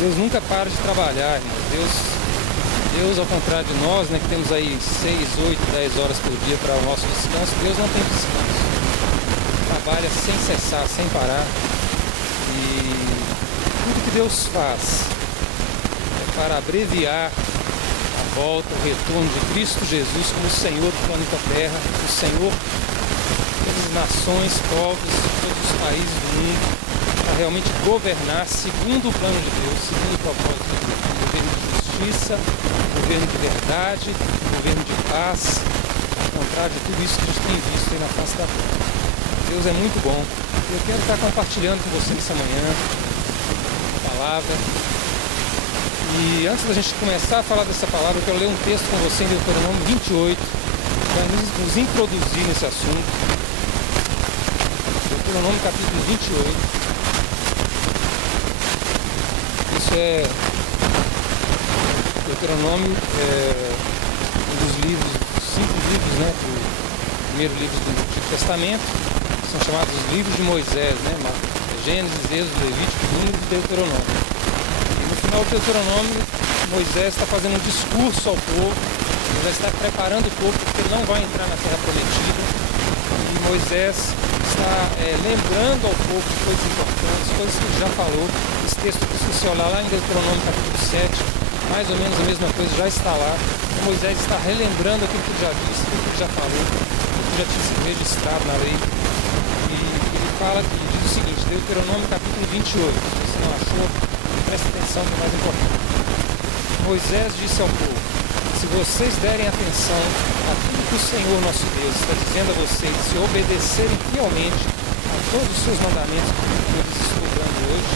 Deus nunca para de trabalhar, irmãos. Deus, ao contrário de nós, né, que temos aí 6, 8, 10 horas por dia para o nosso descanso, Deus não tem descanso. Trabalha sem cessar, sem parar. E tudo que Deus faz é para abreviar a volta, o retorno de Cristo Jesus como Senhor do planeta Terra, o Senhor de todas as nações, povos, todos os países do mundo, para realmente governar segundo o plano de Deus, segundo o propósito de Deus. Governo de justiça, governo de verdade, governo de paz, ao contrário de tudo isso que a gente tem visto aí na face da terra. Deus é muito bom. Eu quero estar compartilhando com vocês essa manhã a palavra. E antes da gente começar a falar dessa palavra, eu quero ler um texto com você em Deuteronômio 28, para nos introduzir nesse assunto. Deuteronômio capítulo 28. Isso é Deuteronômio, um dos livros, 5 livros, né, do primeiro livro do Antigo Testamento, que são chamados os livros de Moisés, né, Gênesis, Êxodo, Levítico, Número e Deuteronômio. E no final do Deuteronômio, Moisés está fazendo um discurso ao povo, ele já está preparando o povo porque ele não vai entrar na Terra Prometida. E Moisés está lembrando ao povo de coisas importantes, coisas que ele já falou. Esse texto que se você olhar lá em Deuteronômio capítulo 7, mais ou menos a mesma coisa já está lá. E Moisés está relembrando aquilo que ele já disse, aquilo que ele já falou, aquilo que já tinha sido registrado na lei. E ele fala aqui, diz o seguinte, Deuteronômio capítulo 28, se você não achou, presta atenção que é mais importante. Moisés disse ao povo: se vocês derem atenção a tudo que o Senhor nosso Deus está dizendo a vocês, se obedecerem fielmente a todos os seus mandamentos que eu lhes estou dando hoje,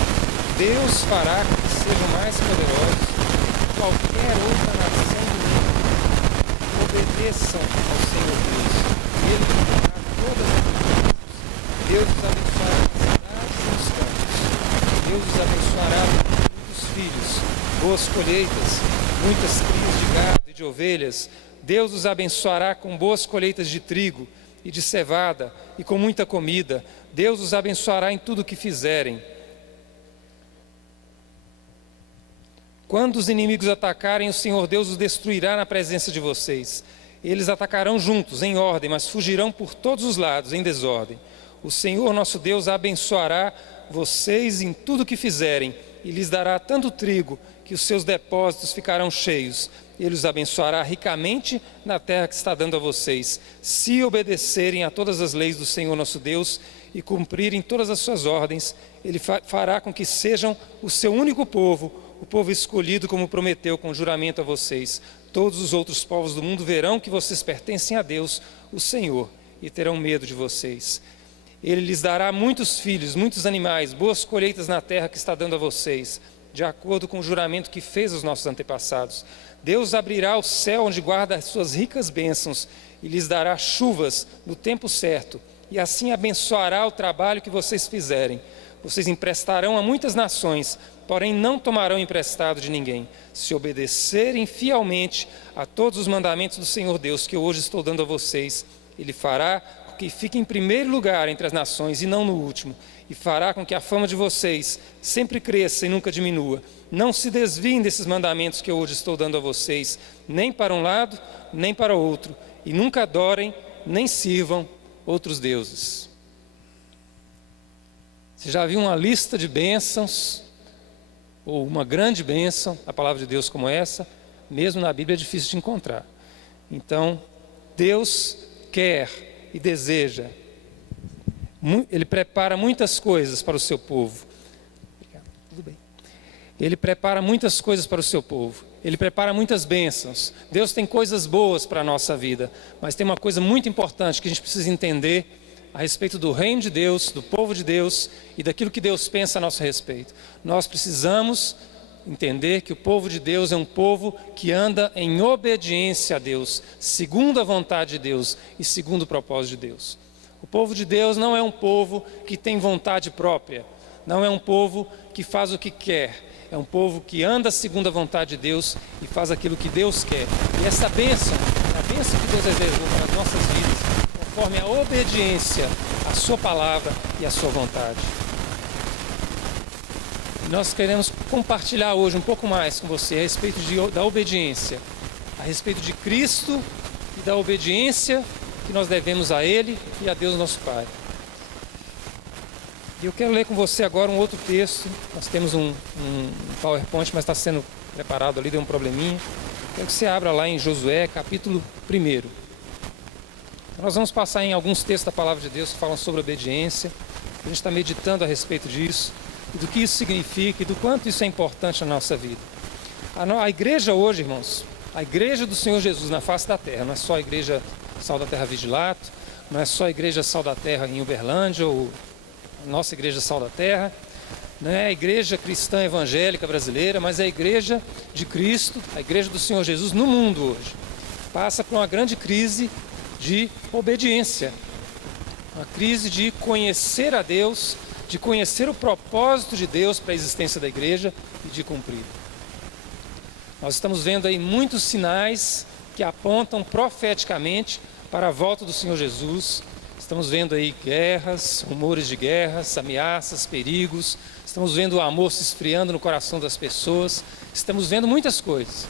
Deus fará com que sejam mais poderosos que qualquer outra nação do mundo. Obedeçam ao Senhor Deus, e Ele lhes dará todas as coisas. Deus os abençoará nas cidades e nos campos. Deus os abençoará com muitos filhos, boas colheitas, muitas crias de gado e de ovelhas. Deus os abençoará com boas colheitas de trigo e de cevada e com muita comida. Deus os abençoará em tudo o que fizerem. Quando os inimigos atacarem, o Senhor Deus os destruirá na presença de vocês. Eles atacarão juntos, em ordem, mas fugirão por todos os lados, em desordem. O Senhor nosso Deus abençoará vocês em tudo o que fizerem, e lhes dará tanto trigo que os seus depósitos ficarão cheios. Ele os abençoará ricamente na terra que está dando a vocês, se obedecerem a todas as leis do Senhor nosso Deus e cumprirem todas as suas ordens. Ele fará com que sejam o seu único povo, o povo escolhido como prometeu com juramento a vocês. Todos os outros povos do mundo verão que vocês pertencem a Deus, o Senhor, e terão medo de vocês. Ele lhes dará muitos filhos, muitos animais, boas colheitas na terra que está dando a vocês, de acordo com o juramento que fez aos nossos antepassados. Deus abrirá o céu onde guarda as suas ricas bênçãos e lhes dará chuvas no tempo certo, e assim abençoará o trabalho que vocês fizerem. Vocês emprestarão a muitas nações, porém não tomarão emprestado de ninguém, se obedecerem fielmente a todos os mandamentos do Senhor Deus que eu hoje estou dando a vocês. Ele fará com que fique em primeiro lugar entre as nações e não no último, e fará com que a fama de vocês sempre cresça e nunca diminua. Não se desviem desses mandamentos que eu hoje estou dando a vocês, nem para um lado, nem para o outro, e nunca adorem, nem sirvam outros deuses. Você já viu uma lista de bênçãos, ou uma grande bênção, a palavra de Deus como essa? Mesmo na Bíblia é difícil de encontrar. Então, Deus quer e deseja, Ele prepara muitas coisas para o seu povo. Tudo bem. Ele prepara muitas coisas para o seu povo. Ele prepara muitas bênçãos. Deus tem coisas boas para a nossa vida, mas tem uma coisa muito importante que a gente precisa entender a respeito do reino de Deus, do povo de Deus e daquilo que Deus pensa a nosso respeito. Nós precisamos entender que o povo de Deus é um povo que anda em obediência a Deus, segundo a vontade de Deus e segundo o propósito de Deus. O povo de Deus não é um povo que tem vontade própria, não é um povo que faz o que quer, é um povo que anda segundo a vontade de Deus e faz aquilo que Deus quer. E essa bênção, a bênção que Deus reservou para as nossas vidas, conforme a obediência à sua palavra e à sua vontade. Nós queremos compartilhar hoje um pouco mais com você a respeito da obediência, a respeito de Cristo e da obediência que nós devemos a Ele e a Deus nosso Pai. E eu quero ler com você agora um outro texto. Nós temos um PowerPoint, mas está sendo preparado ali, deu um probleminha. Quero que você abra lá em Josué, capítulo 1. Então, nós vamos passar em alguns textos da Palavra de Deus que falam sobre obediência. A gente está meditando a respeito disso, e do que isso significa e do quanto isso é importante na nossa vida. A igreja hoje, irmãos, a igreja do Senhor Jesus na face da terra, não é só a igreja Sal da Terra Vigilato, não é só a igreja Sal da Terra em Uberlândia ou a nossa igreja Sal da Terra, não é a igreja cristã evangélica brasileira, mas é a igreja de Cristo, a igreja do Senhor Jesus no mundo hoje. Passa por uma grande crise de obediência, uma crise de conhecer a Deus, de conhecer o propósito de Deus para a existência da igreja e de cumprir. Nós estamos vendo aí muitos sinais que apontam profeticamente para a volta do Senhor Jesus. Estamos vendo aí guerras, rumores de guerras, ameaças, perigos. Estamos vendo o amor se esfriando no coração das pessoas. Estamos vendo muitas coisas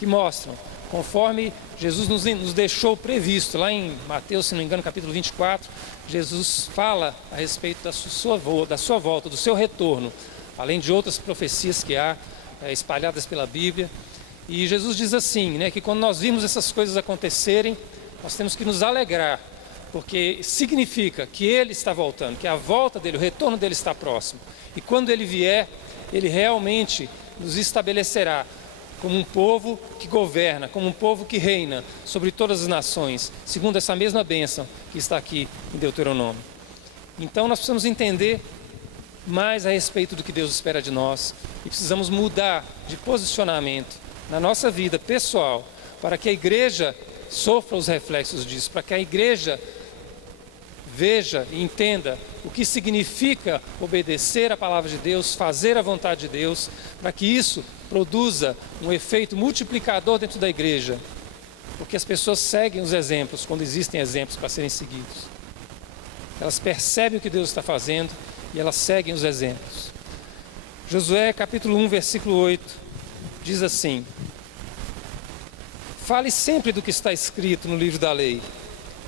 que mostram, conforme Jesus nos deixou previsto. Lá em Mateus, se não me engano, capítulo 24, Jesus fala a respeito da sua volta, do seu retorno, além de outras profecias que há espalhadas pela Bíblia. E Jesus diz assim, que quando nós vimos essas coisas acontecerem, nós temos que nos alegrar, porque significa que Ele está voltando, que a volta dele, o retorno dele está próximo. E quando Ele vier, Ele realmente nos estabelecerá como um povo que governa, como um povo que reina sobre todas as nações, segundo essa mesma bênção que está aqui em Deuteronômio. Então nós precisamos entender mais a respeito do que Deus espera de nós e precisamos mudar de posicionamento na nossa vida pessoal, para que a igreja sofra os reflexos disso, para que a igreja veja e entenda o que significa obedecer a palavra de Deus, fazer a vontade de Deus, para que isso produza um efeito multiplicador dentro da igreja, porque as pessoas seguem os exemplos quando existem exemplos para serem seguidos. Elas percebem o que Deus está fazendo e elas seguem os exemplos. Josué capítulo 1, versículo 8, diz assim: fale sempre do que está escrito no livro da lei.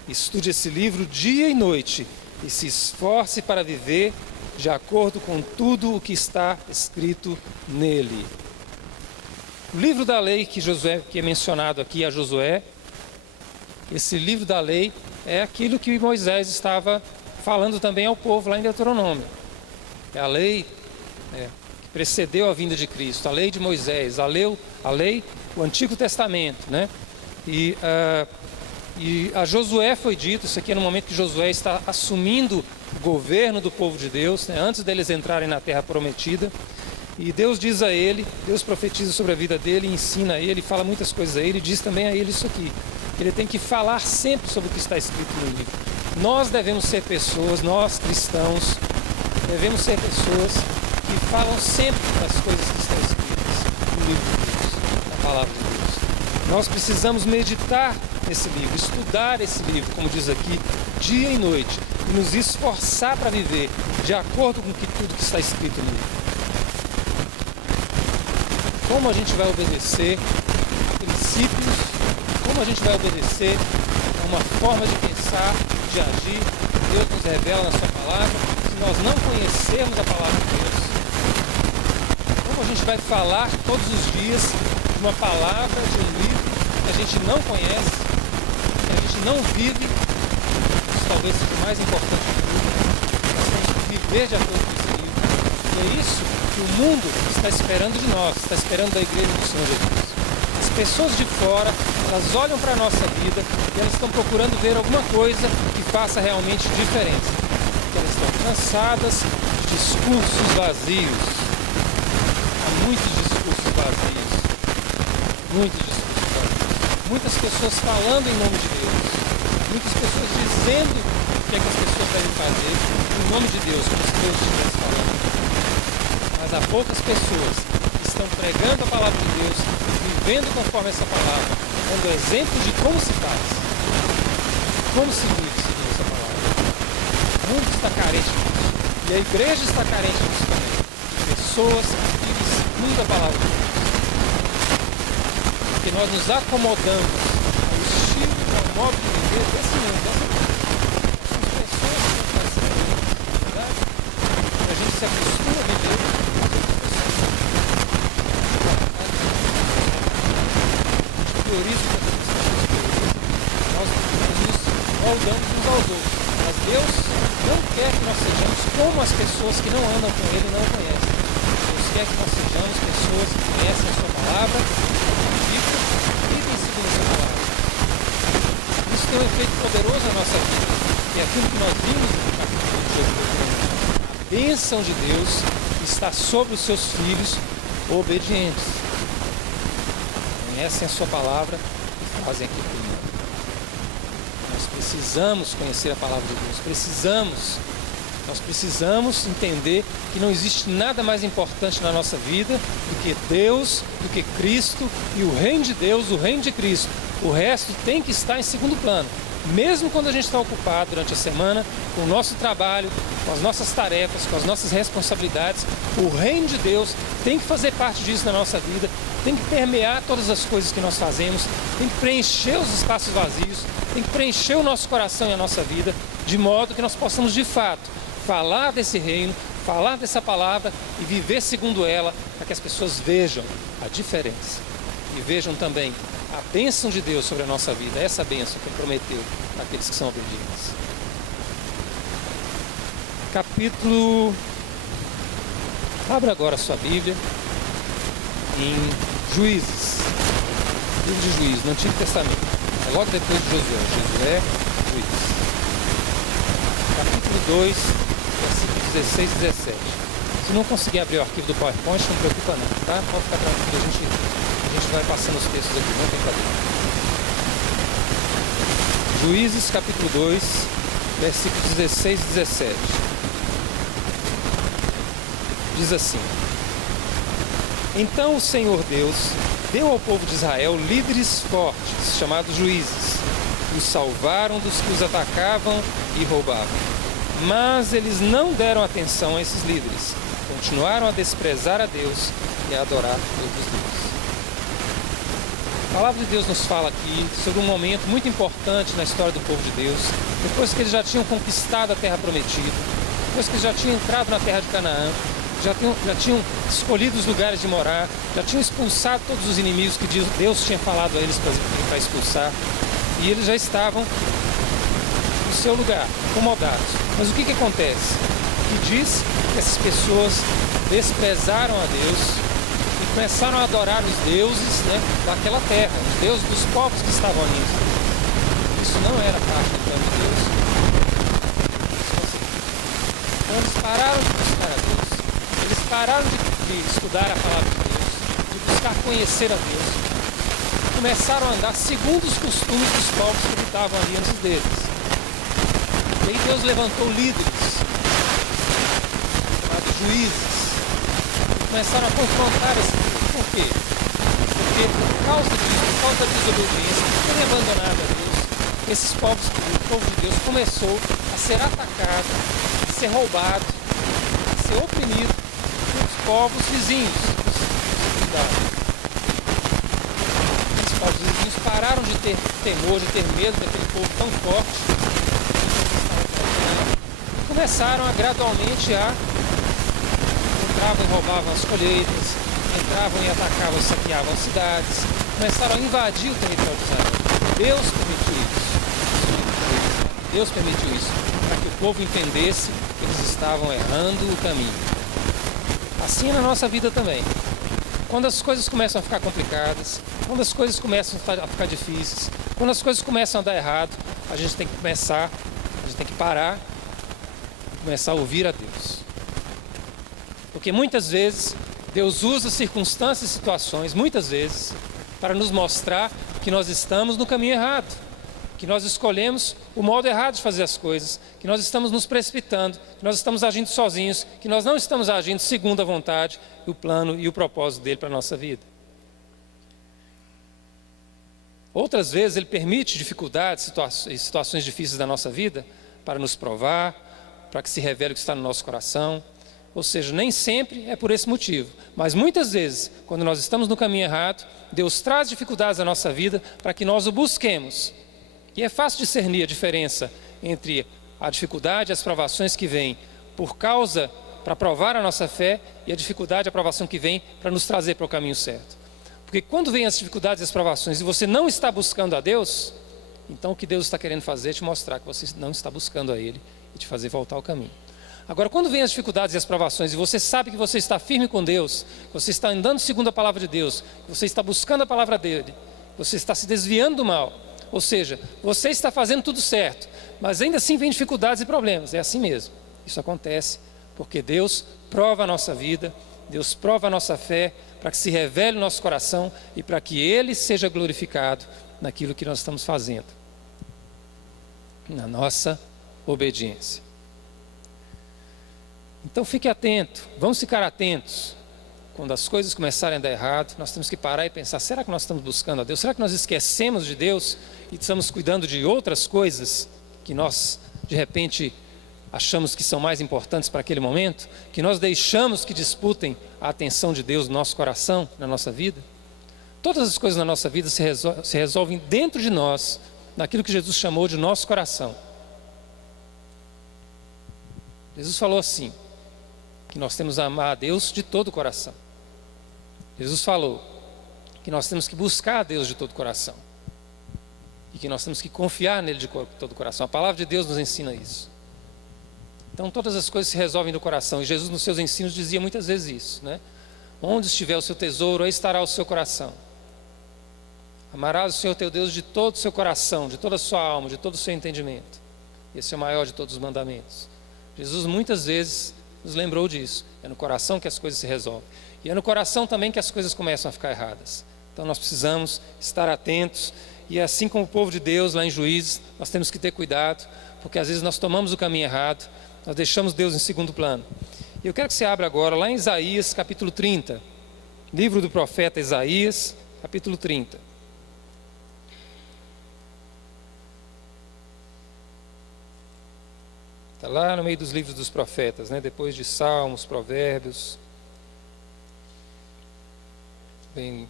Estude esse livro dia e noite e se esforce para viver de acordo com tudo o que está escrito nele. O livro da lei que é mencionado aqui a Josué, esse livro da lei é aquilo que Moisés estava falando também ao povo lá em Deuteronômio. É a lei que precedeu a vinda de Cristo, a lei de Moisés, a lei, o Antigo Testamento, E a Josué foi dito, isso aqui é no momento que Josué está assumindo o governo do povo de Deus, antes deles entrarem na terra prometida. E Deus diz a ele, Deus profetiza sobre a vida dele, ensina a ele, fala muitas coisas a ele, e diz também a ele isso aqui: ele tem que falar sempre sobre o que está escrito no livro. Nós devemos ser pessoas, nós cristãos, devemos ser pessoas que falam sempre das coisas que estão escritas no livro de Deus, na palavra de Deus. Nós precisamos meditar nesse livro, estudar esse livro, como diz aqui, dia e noite, e nos esforçar para viver de acordo com tudo que está escrito no livro. Como a gente vai obedecer a princípios, como a gente vai obedecer a uma forma de pensar, de agir, que Deus nos revela na sua palavra, se nós não conhecermos a palavra de Deus? Como a gente vai falar todos os dias de uma palavra, de um livro que a gente não conhece, que a gente não vive? Isso talvez seja o mais importante de tudo. Nós temos que viver de acordo com esse livro. E é isso que o mundo está esperando de nós, está esperando da igreja do Senhor Jesus. As pessoas de fora, elas olham para a nossa vida e elas estão procurando ver alguma coisa que faça realmente diferença. Porque elas estão cansadas de discursos vazios. Há muitos discursos vazios. Muitos discursos vazios. Muitas pessoas falando em nome de Deus. Muitas pessoas dizendo o que é que as pessoas devem fazer em nome de Deus, como se Deus estivesse falando. Mas há poucas pessoas que estão pregando a palavra de Deus, vivendo conforme essa palavra, dando exemplos de como se faz, como se vive segundo essa palavra. O mundo está carente disso. E a igreja está carente disso também. De pessoas que vivem segundo a palavra de Deus. Porque nós nos acomodamos ao estilo, ao modo de viver desse mundo, dessa vida. Somos pessoas que não fazem isso, verdade? A gente se acostuma a viver as outras pessoas. A gente prioriza o que as outras pessoas priorizam. Nós nos moldamos uns aos outros. Mas Deus não quer que nós sejamos como as pessoas que não andam com Ele e não o conhecem. Deus quer que nós sejamos pessoas que conhecem a Sua palavra, vivem segundo a Sua palavra. Isso tem um efeito poderoso na nossa vida, que é aquilo que nós vimos no capítulo de Josué. A bênção de Deus está sobre os seus filhos obedientes. Conhecem a Sua palavra e fazem aquilo que Ele manda. Nós precisamos conhecer a palavra de Deus, nós precisamos entender que não existe nada mais importante na nossa vida do que Deus, do que Cristo e o reino de Deus, o reino de Cristo. O resto tem que estar em segundo plano. Mesmo quando a gente está ocupado durante a semana, com o nosso trabalho, com as nossas tarefas, com as nossas responsabilidades, o reino de Deus tem que fazer parte disso na nossa vida, tem que permear todas as coisas que nós fazemos, tem que preencher os espaços vazios, tem que preencher o nosso coração e a nossa vida, de modo que nós possamos de fato falar desse reino, falar dessa palavra e viver segundo ela, para que as pessoas vejam a diferença e vejam também a bênção de Deus sobre a nossa vida, essa bênção que Ele prometeu para aqueles que são obedientes. Capítulo... Abra agora a sua Bíblia em Juízes, livro de Juízes, no Antigo Testamento. É logo depois de Josué, Juízes. Capítulo 2, versículos 16 e 17. Se não conseguir abrir o arquivo do PowerPoint, não preocupa não, tá? Pode ficar tranquilo, a gente vai passando os textos aqui, não tem problema. Juízes, capítulo 2, versículos 16 e 17. Diz assim: Então o Senhor Deus deu ao povo de Israel líderes fortes, chamados juízes, que os salvaram dos que os atacavam e roubavam. Mas eles não deram atenção a esses líderes, continuaram a desprezar a Deus e a adorar outros deuses. A palavra de Deus nos fala aqui sobre um momento muito importante na história do povo de Deus, depois que eles já tinham conquistado a terra prometida, depois que eles já tinham entrado na terra de Canaã, já tinham escolhido os lugares de morar, já tinham expulsado todos os inimigos que Deus tinha falado a eles para expulsar, e eles já estavam no seu lugar, acomodados. Mas o que acontece? O que diz que essas pessoas desprezaram a Deus e começaram a adorar os deuses, né, daquela terra, os deuses dos povos que estavam ali. Isso não era parte do plano de Deus. Então eles pararam de buscar a Deus, eles pararam de estudar a palavra de Deus, de buscar conhecer a Deus, começaram a andar segundo os costumes dos povos que habitavam ali antes deles. E aí Deus levantou líderes, chamados juízes, e começaram a confrontar esse povo. Por quê? Porque por causa disso, por causa da desobediência, por terem abandonado a Deus, esses povos, o povo de Deus começou a ser atacado, a ser roubado, a ser oprimido pelos povos vizinhos. Os povos vizinhos pararam de ter temor, de ter medo daquele povo tão forte, começaram a gradualmente entravam e roubavam as colheitas, entravam e atacavam e saqueavam as cidades, começaram a invadir o território de Israel. Deus permitiu isso. Deus permitiu isso para que o povo entendesse que eles estavam errando o caminho. Assim é na nossa vida também. Quando as coisas começam a ficar complicadas, quando as coisas começam a ficar difíceis, quando as coisas começam a dar errado, a gente tem que parar, começar a ouvir a Deus. Porque muitas vezes Deus usa circunstâncias e situações, muitas vezes, para nos mostrar que nós estamos no caminho errado, que nós escolhemos o modo errado de fazer as coisas, que nós estamos nos precipitando, que nós estamos agindo sozinhos, que nós não estamos agindo segundo a vontade, o plano e o propósito dele para a nossa vida. Outras vezes Ele permite dificuldades e situações difíceis da nossa vida para nos provar, para que se revele o que está no nosso coração, Ou seja, nem sempre é por esse motivo, mas muitas vezes, quando nós estamos no caminho errado, Deus traz dificuldades à nossa vida para que nós o busquemos. E é fácil discernir a diferença entre a dificuldade e as provações que vêm para provar a nossa fé, e a dificuldade e a provação que vem para nos trazer para o caminho certo. Porque quando vêm as dificuldades e as provações e você não está buscando a Deus, então o que Deus está querendo fazer é te mostrar que você não está buscando a Ele e te fazer voltar ao caminho. Agora, quando vêm as dificuldades e as provações e você sabe que você está firme com Deus, que você está andando segundo a palavra de Deus, que você está buscando a palavra dEle, você está se desviando do mal, ou seja, você está fazendo tudo certo, mas ainda assim vem dificuldades e problemas. É assim mesmo. Isso acontece porque Deus prova a nossa vida, Deus prova a nossa fé, para que se revele o nosso coração e para que Ele seja glorificado naquilo que nós estamos fazendo, na nossa obediência. Então fique atento, vamos ficar atentos. Quando as coisas começarem a dar errado, nós temos que parar e pensar: será que nós estamos buscando a Deus? Será que nós esquecemos de Deus e estamos cuidando de outras coisas que nós, de repente, achamos que são mais importantes para aquele momento? Que nós deixamos que disputem a atenção de Deus no nosso coração, na nossa vida? Todas as coisas na nossa vida se resolvem dentro de nós, naquilo que Jesus chamou de nosso coração. Jesus falou assim, que nós temos que amar a Deus de todo o coração. Jesus falou que nós temos que buscar a Deus de todo o coração e que nós temos que confiar nele de todo o coração. A palavra de Deus nos ensina isso. Então todas as coisas se resolvem no coração, e Jesus nos seus ensinos dizia muitas vezes isso, né? Onde estiver o seu tesouro, aí estará o seu coração. Amarás o Senhor teu Deus de todo o seu coração, de toda a sua alma, de todo o seu entendimento. Esse é o maior de todos os mandamentos. Jesus muitas vezes nos lembrou disso. É no coração que as coisas se resolvem. E é no coração também que as coisas começam a ficar erradas. Então nós precisamos estar atentos. E assim como o povo de Deus lá em Juízes, nós temos que ter cuidado, porque às vezes nós tomamos o caminho errado, nós deixamos Deus em segundo plano. E eu quero que você abra agora lá em Isaías capítulo 30. Livro do profeta Isaías, capítulo 30. Está lá no meio dos livros dos profetas, né? Depois de Salmos, Provérbios. Bem,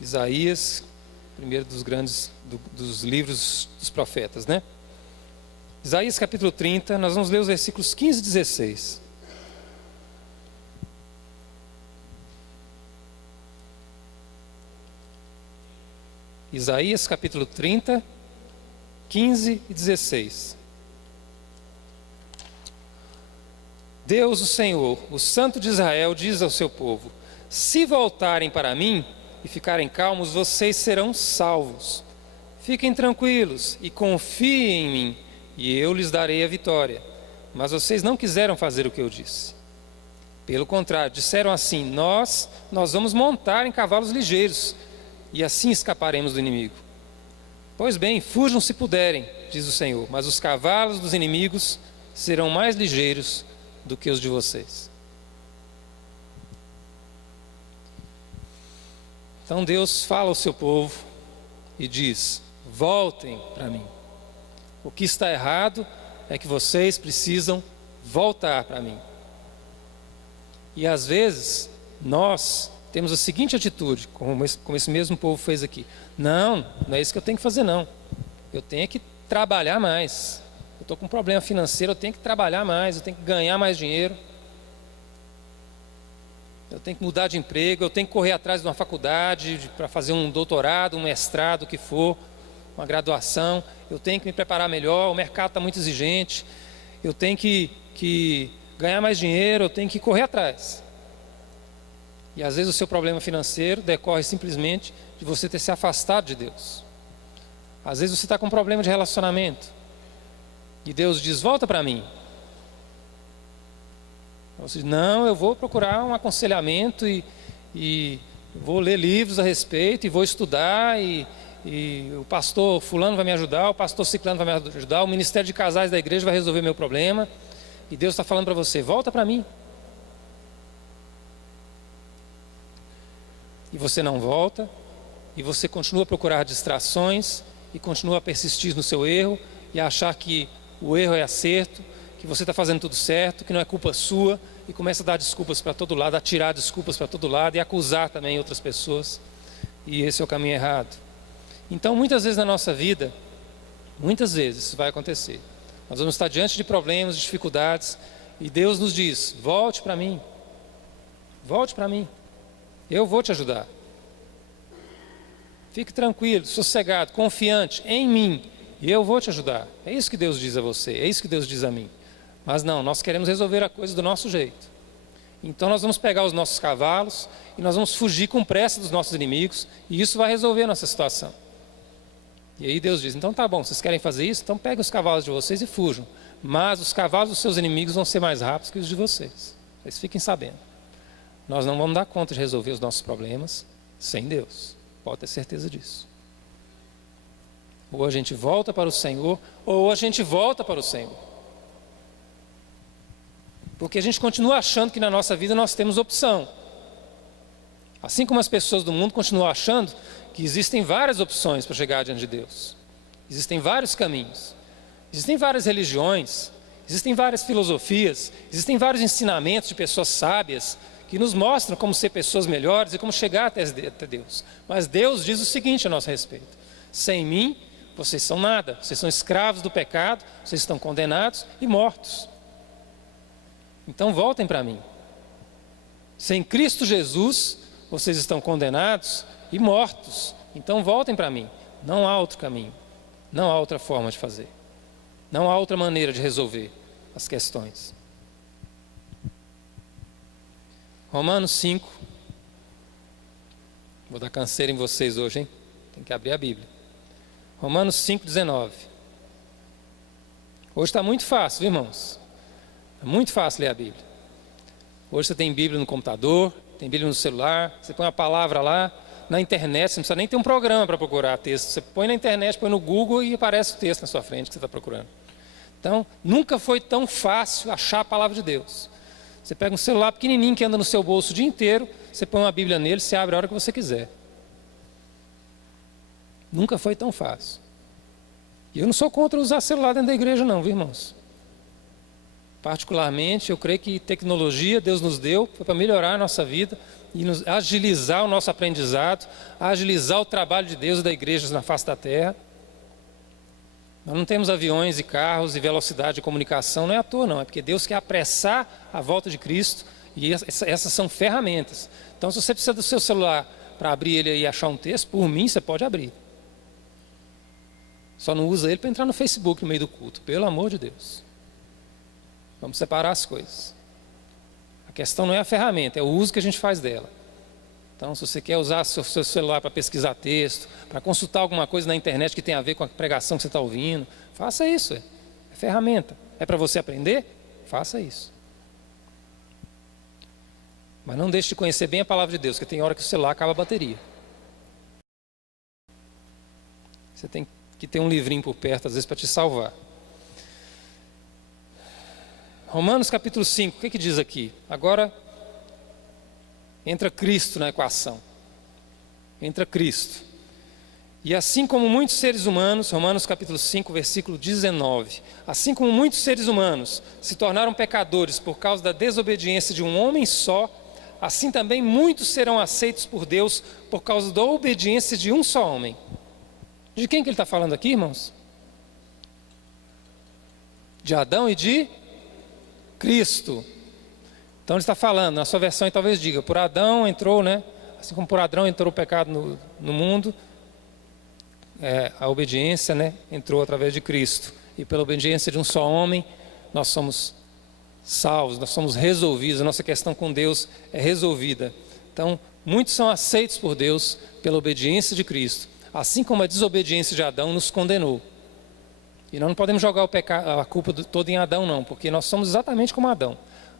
Isaías, primeiro dos grandes dos livros dos profetas, né? Isaías capítulo 30, nós vamos ler os versículos 15 e 16. Isaías capítulo 30, 15 e 16. Deus, o Senhor, o Santo de Israel, diz ao seu povo: se voltarem para mim e ficarem calmos, vocês serão salvos. Fiquem tranquilos e confiem em mim, e eu lhes darei a vitória. Mas vocês não quiseram fazer o que eu disse. Pelo contrário, disseram assim: nós vamos montar em cavalos ligeiros, e assim escaparemos do inimigo. Pois bem, fujam se puderem, diz o Senhor, mas os cavalos dos inimigos serão mais ligeiros do que os de vocês. Então Deus fala ao seu povo e diz: voltem para mim. O que está errado é que vocês precisam voltar para mim. E às vezes nós temos a seguinte atitude, como esse mesmo povo fez aqui: não é isso que eu tenho que fazer não. Eu tenho que trabalhar mais. Eu estou com um problema financeiro, eu tenho que trabalhar mais, eu tenho que ganhar mais dinheiro. Eu tenho que mudar de emprego, eu tenho que correr atrás de uma faculdade para fazer um doutorado, um mestrado, o que for, uma graduação. Eu tenho que me preparar melhor, o mercado está muito exigente. Eu tenho que ganhar mais dinheiro, eu tenho que correr atrás. E às vezes o seu problema financeiro decorre simplesmente de você ter se afastado de Deus. Às vezes você está com um problema de relacionamento e Deus diz: volta para mim. Você diz: não, eu vou procurar um aconselhamento e vou ler livros a respeito e vou estudar e o pastor fulano vai me ajudar, o pastor ciclano vai me ajudar, o ministério de casais da igreja vai resolver meu problema. E Deus está falando para você: volta para mim. E você não volta, e você continua a procurar distrações, e continua a persistir no seu erro, e a achar que o erro é acerto, que você está fazendo tudo certo, que não é culpa sua, e começa a dar desculpas para todo lado, a tirar desculpas para todo lado e acusar também outras pessoas. E esse é o caminho errado. Então, muitas vezes na nossa vida, muitas vezes isso vai acontecer. Nós vamos estar diante de problemas, de dificuldades, e Deus nos diz: volte para mim, volte para mim, eu vou te ajudar. Fique tranquilo, sossegado, confiante em mim, e eu vou te ajudar. É isso que Deus diz a você, é isso que Deus diz a mim. Mas não, nós queremos resolver a coisa do nosso jeito. Então nós vamos pegar os nossos cavalos e nós vamos fugir com pressa dos nossos inimigos, e isso vai resolver a nossa situação. E aí Deus diz: então tá bom, vocês querem fazer isso? Então peguem os cavalos de vocês e fujam. Mas os cavalos dos seus inimigos vão ser mais rápidos que os de vocês. Vocês fiquem sabendo. Nós não vamos dar conta de resolver os nossos problemas sem Deus. Pode ter certeza disso. Ou a gente volta para o Senhor, ou a gente volta para o Senhor. Porque a gente continua achando que na nossa vida nós temos opção. Assim como as pessoas do mundo continuam achando que existem várias opções para chegar diante de Deus. Existem vários caminhos. Existem várias religiões. Existem várias filosofias. Existem vários ensinamentos de pessoas sábias que nos mostram como ser pessoas melhores e como chegar até Deus. Mas Deus diz o seguinte a nosso respeito: sem mim, vocês são nada. Vocês são escravos do pecado, vocês estão condenados e mortos. Então voltem para mim. Sem Cristo Jesus, vocês estão condenados e mortos. Então voltem para mim. Não há outro caminho. Não há outra forma de fazer. Não há outra maneira de resolver as questões. Romanos 5. Vou dar canseira em vocês hoje, hein? Tem que abrir a Bíblia. Romanos 5,19. Hoje está muito fácil, irmãos. É muito fácil ler a Bíblia. Hoje você tem Bíblia no computador, tem Bíblia no celular, você põe uma palavra lá, na internet, você não precisa nem ter um programa para procurar texto. Você põe na internet, põe no Google e aparece o texto na sua frente que você está procurando. Então, nunca foi tão fácil achar a palavra de Deus. Você pega um celular pequenininho que anda no seu bolso o dia inteiro, você põe uma Bíblia nele, você abre a hora que você quiser. Nunca foi tão fácil. E eu não sou contra usar celular dentro da igreja não, viu, irmãos? Particularmente, eu creio que tecnologia Deus nos deu para melhorar a nossa vida e nos agilizar o nosso aprendizado, agilizar o trabalho de Deus e da igreja na face da terra. Nós não temos aviões e carros e velocidade de comunicação, não é à toa não, é porque Deus quer apressar a volta de Cristo e essas são ferramentas. Então, se você precisa do seu celular para abrir ele e achar um texto, por mim você pode abrir. Só não usa ele para entrar no Facebook no meio do culto, pelo amor de Deus. Vamos separar as coisas. A questão não é a ferramenta, é o uso que a gente faz dela. Então, se você quer usar seu celular para pesquisar texto, para consultar alguma coisa na internet que tem a ver com a pregação que você está ouvindo, faça isso. É ferramenta. É para você aprender? Faça isso. Mas não deixe de conhecer bem a palavra de Deus, porque tem hora que o celular acaba a bateria. Você tem que ter um livrinho por perto, às vezes, para te salvar. Romanos capítulo 5, o que diz aqui? Agora entra Cristo na equação. Entra Cristo. E assim como muitos seres humanos, Romanos capítulo 5, versículo 19, assim como muitos seres humanos se tornaram pecadores por causa da desobediência de um homem só, assim também muitos serão aceitos por Deus por causa da obediência de um só homem. De quem que ele está falando aqui, irmãos? De Adão e de Cristo. Então ele está falando, na sua versão talvez diga, por Adão entrou, né? Assim como por Adão entrou o pecado no mundo, a obediência, né, entrou através de Cristo. E pela obediência de um só homem, nós somos salvos, nós somos resolvidos, a nossa questão com Deus é resolvida. Então, muitos são aceitos por Deus pela obediência de Cristo, assim como a desobediência de Adão nos condenou. E nós não podemos jogar a culpa toda em Adão não, porque nós somos exatamente como Adão.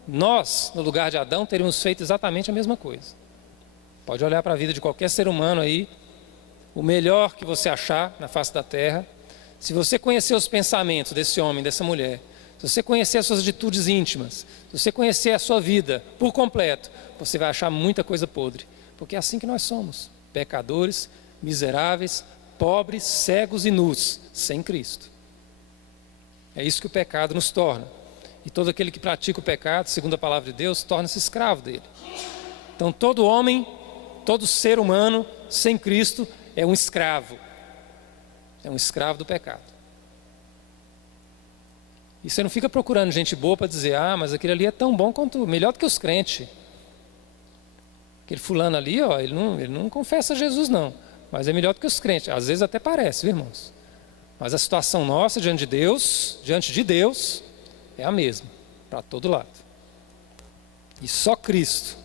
Nós, no lugar de Adão, teríamos feito exatamente a mesma coisa. Pode olhar para a vida de qualquer ser humano aí, o melhor que você achar na face da terra. Se você conhecer os pensamentos desse homem, dessa mulher, se você conhecer as suas atitudes íntimas, se você conhecer a sua vida por completo, você vai achar muita coisa podre. Porque é assim que nós somos, pecadores, miseráveis, pobres, cegos e nus, sem Cristo. É isso que o pecado nos torna. E todo aquele que pratica o pecado, segundo a palavra de Deus, torna-se escravo dele. Então todo homem, todo ser humano sem Cristo é um escravo. É um escravo do pecado. E você não fica procurando gente boa para dizer, mas aquele ali é tão bom quanto, melhor do que os crentes. Aquele fulano ali, ele não confessa Jesus não, mas é melhor do que os crentes. Às vezes até parece, viu, irmãos? Mas a situação nossa diante de Deus, é a mesma, para todo lado. E só Cristo,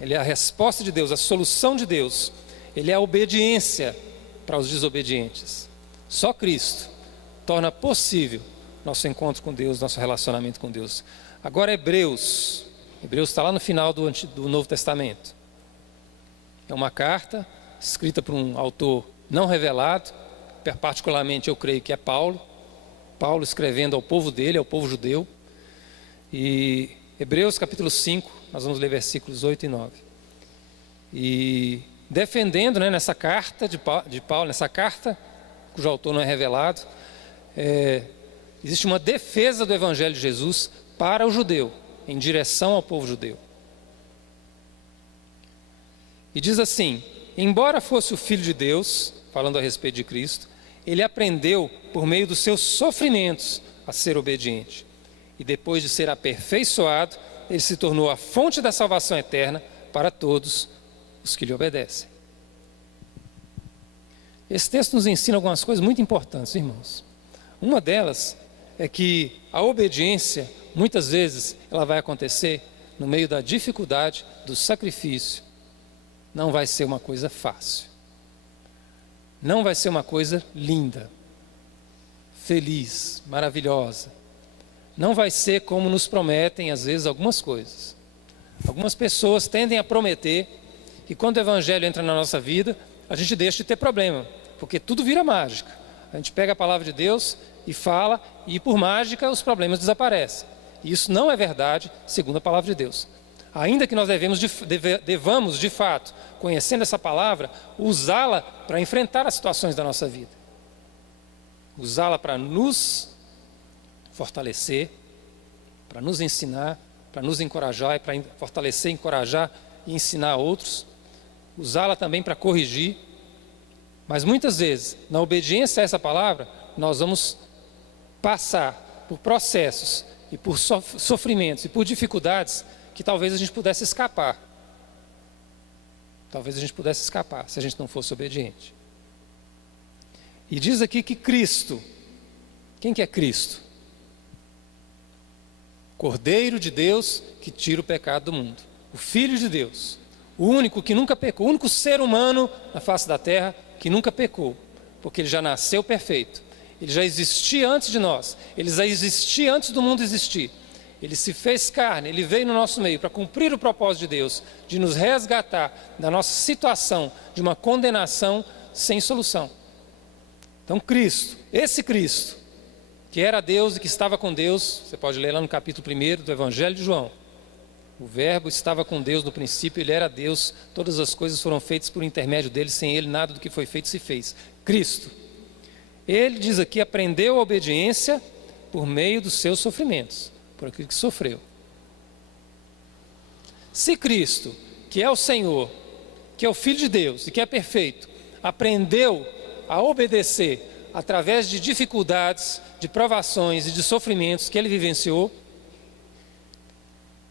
Ele é a resposta de Deus, a solução de Deus. Ele é a obediência para os desobedientes. Só Cristo torna possível nosso encontro com Deus, nosso relacionamento com Deus. Agora Hebreus está lá no final do Novo Testamento. É uma carta escrita por um autor não revelado, particularmente eu creio que é Paulo escrevendo ao povo dele, ao povo judeu. E Hebreus capítulo 5, nós vamos ler versículos 8 e 9. E defendendo, nessa carta de Paulo, nessa carta cujo autor não é revelado, existe uma defesa do Evangelho de Jesus para o judeu, em direção ao povo judeu. E diz assim: embora fosse o Filho de Deus, falando a respeito de Cristo, ele aprendeu por meio dos seus sofrimentos a ser obediente. E depois de ser aperfeiçoado, ele se tornou a fonte da salvação eterna para todos os que lhe obedecem. Esse texto nos ensina algumas coisas muito importantes, irmãos. Uma delas é que a obediência, muitas vezes, ela vai acontecer no meio da dificuldade, do sacrifício. Não vai ser uma coisa fácil. Não vai ser uma coisa linda, feliz, maravilhosa. Não vai ser como nos prometem, às vezes, algumas coisas. Algumas pessoas tendem a prometer que quando o Evangelho entra na nossa vida, a gente deixa de ter problema, porque tudo vira mágica. A gente pega a palavra de Deus e fala, e por mágica os problemas desaparecem. E isso não é verdade, segundo a palavra de Deus. Ainda que nós devamos, de fato, conhecendo essa palavra, usá-la para enfrentar as situações da nossa vida. Usá-la para nos fortalecer, para nos ensinar, para nos encorajar, e para fortalecer, encorajar e ensinar outros. Usá-la também para corrigir. Mas muitas vezes, na obediência a essa palavra, nós vamos passar por processos e por sofrimentos e por dificuldades que talvez a gente pudesse escapar. Talvez a gente pudesse escapar se a gente não fosse obediente. E diz aqui que Cristo, quem que é Cristo? Cordeiro de Deus que tira o pecado do mundo. O Filho de Deus, o único que nunca pecou, o único ser humano na face da terra que nunca pecou, porque ele já nasceu perfeito. Ele já existia antes de nós, ele já existia antes do mundo existir. Ele se fez carne, ele veio no nosso meio para cumprir o propósito de Deus, de nos resgatar da nossa situação de uma condenação sem solução. Então Cristo, esse Cristo, que era Deus e que estava com Deus, você pode ler lá no capítulo 1 do Evangelho de João. O Verbo estava com Deus no princípio, ele era Deus, todas as coisas foram feitas por intermédio dele, sem ele nada do que foi feito se fez. Cristo, ele diz aqui, aprendeu a obediência por meio dos seus sofrimentos, por aquilo que sofreu. Se Cristo, que é o Senhor, que é o Filho de Deus e que é perfeito, aprendeu a obedecer através de dificuldades, de provações e de sofrimentos que ele vivenciou,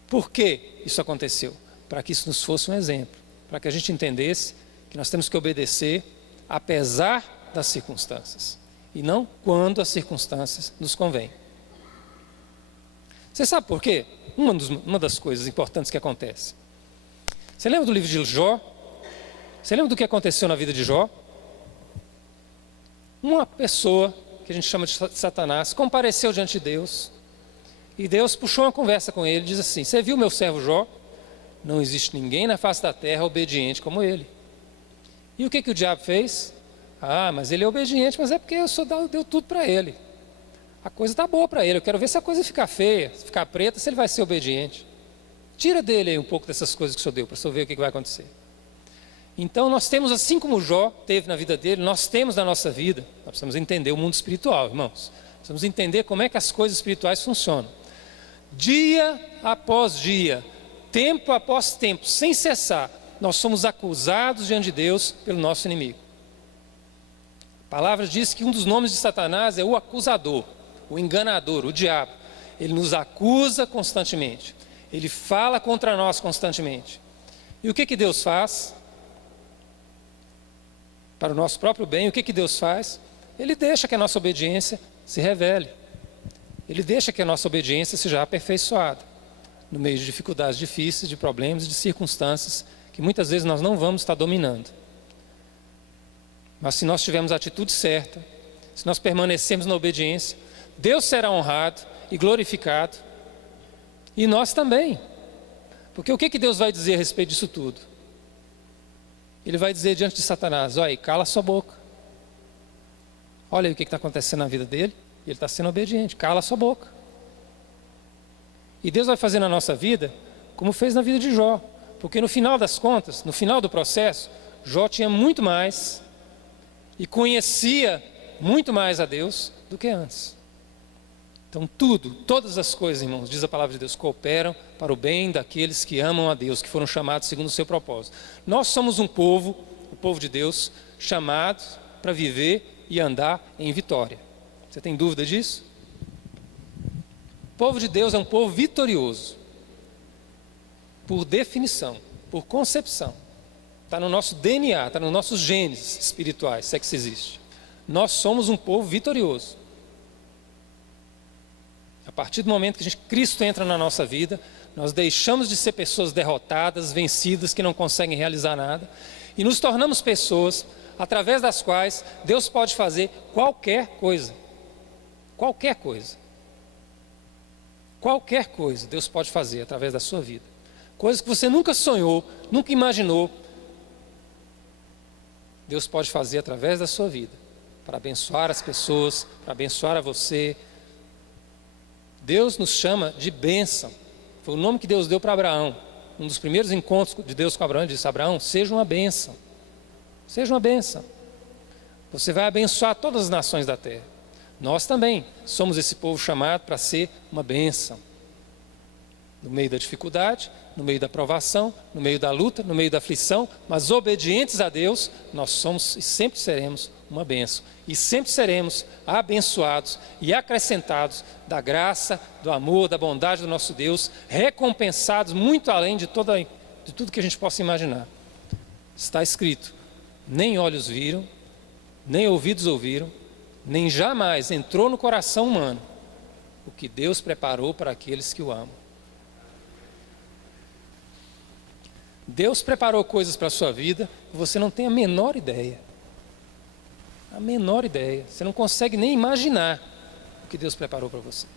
por que isso aconteceu? Para que isso nos fosse um exemplo, para que a gente entendesse que nós temos que obedecer apesar das circunstâncias e não quando as circunstâncias nos convêm. Você sabe por quê? Uma das coisas importantes que acontece. Você lembra do livro de Jó? Você lembra do que aconteceu na vida de Jó? Uma pessoa, que a gente chama de Satanás, compareceu diante de Deus, e Deus puxou uma conversa com ele e diz assim: você viu meu servo Jó? Não existe ninguém na face da terra obediente como ele. E o que o diabo fez? Mas ele é obediente, mas é porque eu só deu tudo para ele. A coisa está boa para ele, eu quero ver se a coisa ficar feia, se ficar preta, se ele vai ser obediente. Tira dele aí um pouco dessas coisas que o Senhor deu, para o Senhor ver o que vai acontecer. Então nós temos, assim como Jó teve na vida dele, nós temos na nossa vida, nós precisamos entender o mundo espiritual, irmãos. Precisamos entender como é que as coisas espirituais funcionam. Dia após dia, tempo após tempo, sem cessar, nós somos acusados diante de Deus pelo nosso inimigo. A palavra diz que um dos nomes de Satanás é o acusador, o enganador, o diabo. Ele nos acusa constantemente. Ele fala contra nós constantemente. E o que Deus faz? Para o nosso próprio bem, o que Deus faz? Ele deixa que a nossa obediência se revele. Ele deixa que a nossa obediência seja aperfeiçoada. No meio de dificuldades difíceis, de problemas, de circunstâncias que muitas vezes nós não vamos estar dominando. Mas se nós tivermos a atitude certa, se nós permanecermos na obediência, Deus será honrado e glorificado, e nós também. Porque o que Deus vai dizer a respeito disso tudo? Ele vai dizer diante de Satanás: olha, cala sua boca. Olha aí o que está acontecendo na vida dele, ele está sendo obediente, cala sua boca. E Deus vai fazer na nossa vida como fez na vida de Jó, porque no final das contas, no final do processo, Jó tinha muito mais e conhecia muito mais a Deus do que antes. Então todas as coisas, irmãos, diz a palavra de Deus, cooperam para o bem daqueles que amam a Deus, que foram chamados segundo o seu propósito. Nós somos um povo, o povo de Deus, chamado para viver e andar em vitória. Você tem dúvida disso? O povo de Deus é um povo vitorioso, por definição, por concepção. Está no nosso DNA, está nos nossos genes espirituais, se é que isso existe. Nós somos um povo vitorioso. A partir do momento que Cristo entra na nossa vida, nós deixamos de ser pessoas derrotadas, vencidas, que não conseguem realizar nada, e nos tornamos pessoas através das quais Deus pode fazer qualquer coisa. Qualquer coisa. Qualquer coisa Deus pode fazer através da sua vida. Coisas que você nunca sonhou, nunca imaginou, Deus pode fazer através da sua vida, para abençoar as pessoas, para abençoar a você. Deus nos chama de bênção. Foi o nome que Deus deu para Abraão. Um dos primeiros encontros de Deus com Abraão, ele disse: Abraão, seja uma bênção. Seja uma bênção. Você vai abençoar todas as nações da terra. Nós também somos esse povo chamado para ser uma bênção. No meio da dificuldade, no meio da provação, no meio da luta, no meio da aflição, mas obedientes a Deus, nós somos e sempre seremos uma bênção. E sempre seremos abençoados e acrescentados da graça, do amor, da bondade do nosso Deus, recompensados muito além de tudo que a gente possa imaginar. Está escrito: nem olhos viram, nem ouvidos ouviram, nem jamais entrou no coração humano o que Deus preparou para aqueles que o amam. Deus preparou coisas para a sua vida que você não tem a menor ideia. A menor ideia. Você não consegue nem imaginar o que Deus preparou para você.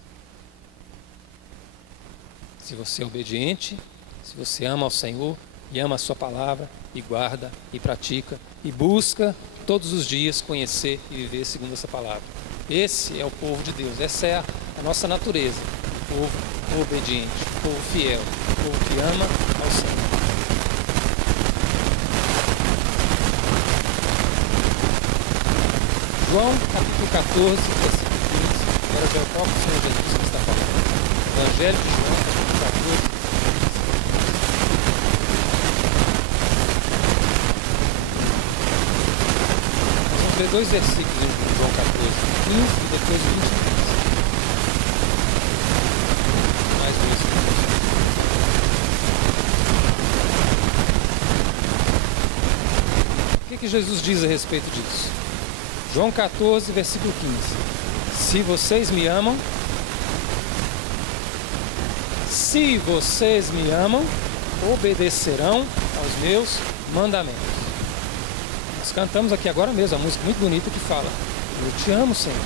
Se você é obediente, se você ama ao Senhor e ama a sua palavra e guarda e pratica e busca todos os dias conhecer e viver segundo essa palavra. Esse é o povo de Deus, essa é a nossa natureza. O povo obediente, o povo fiel, o povo que ama ao Senhor. João capítulo 14, versículo 15. Agora já é o próprio Senhor Jesus que está falando. Evangelho de João, capítulo 14, 15. Nós vamos ver dois versículos em João 14, 15 e depois 23. Mais dois versículos. O que Jesus diz a respeito disso? João 14, versículo 15. Se vocês me amam, obedecerão aos meus mandamentos. Nós cantamos aqui agora mesmo a música muito bonita que fala: eu te amo, Senhor.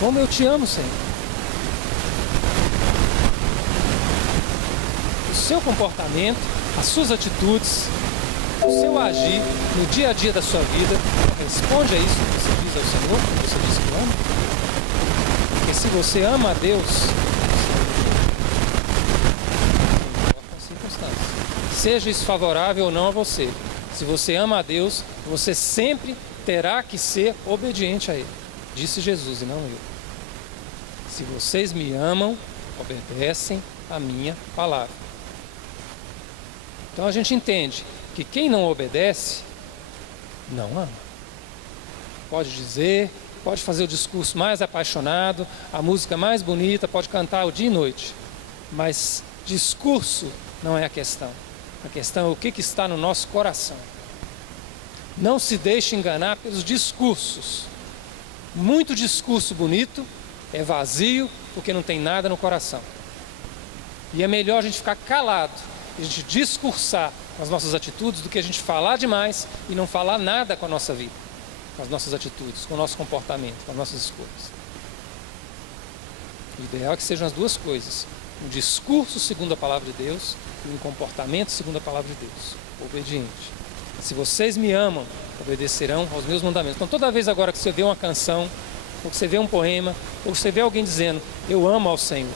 Como eu te amo, Senhor. O seu comportamento, as suas atitudes, o seu agir no dia a dia da sua vida responde a isso que você diz ao Senhor, que você diz que ama. Porque se você ama a Deus, não importa as circunstâncias, seja isso favorável ou não a você, se você ama a Deus, você sempre terá que ser obediente a Ele. Disse Jesus e não eu. Se vocês me amam, obedecem a minha palavra. Então a gente entende que quem não obedece, não ama. Pode dizer, pode fazer o discurso mais apaixonado, a música mais bonita, pode cantar o dia e noite. Mas discurso não é a questão. A questão é o que está no nosso coração. Não se deixe enganar pelos discursos. Muito discurso bonito é vazio porque não tem nada no coração. E é melhor a gente ficar calado, a gente discursar com as nossas atitudes do que a gente falar demais e não falar nada com a nossa vida, com as nossas atitudes, com o nosso comportamento, com as nossas escolhas. O ideal é que sejam as duas coisas: um discurso segundo a palavra de Deus e um comportamento segundo a palavra de Deus, obediente. Se vocês me amam, obedecerão aos meus mandamentos. Então toda vez agora que você vê uma canção, ou que você vê um poema, ou que você vê alguém dizendo, eu amo ao Senhor,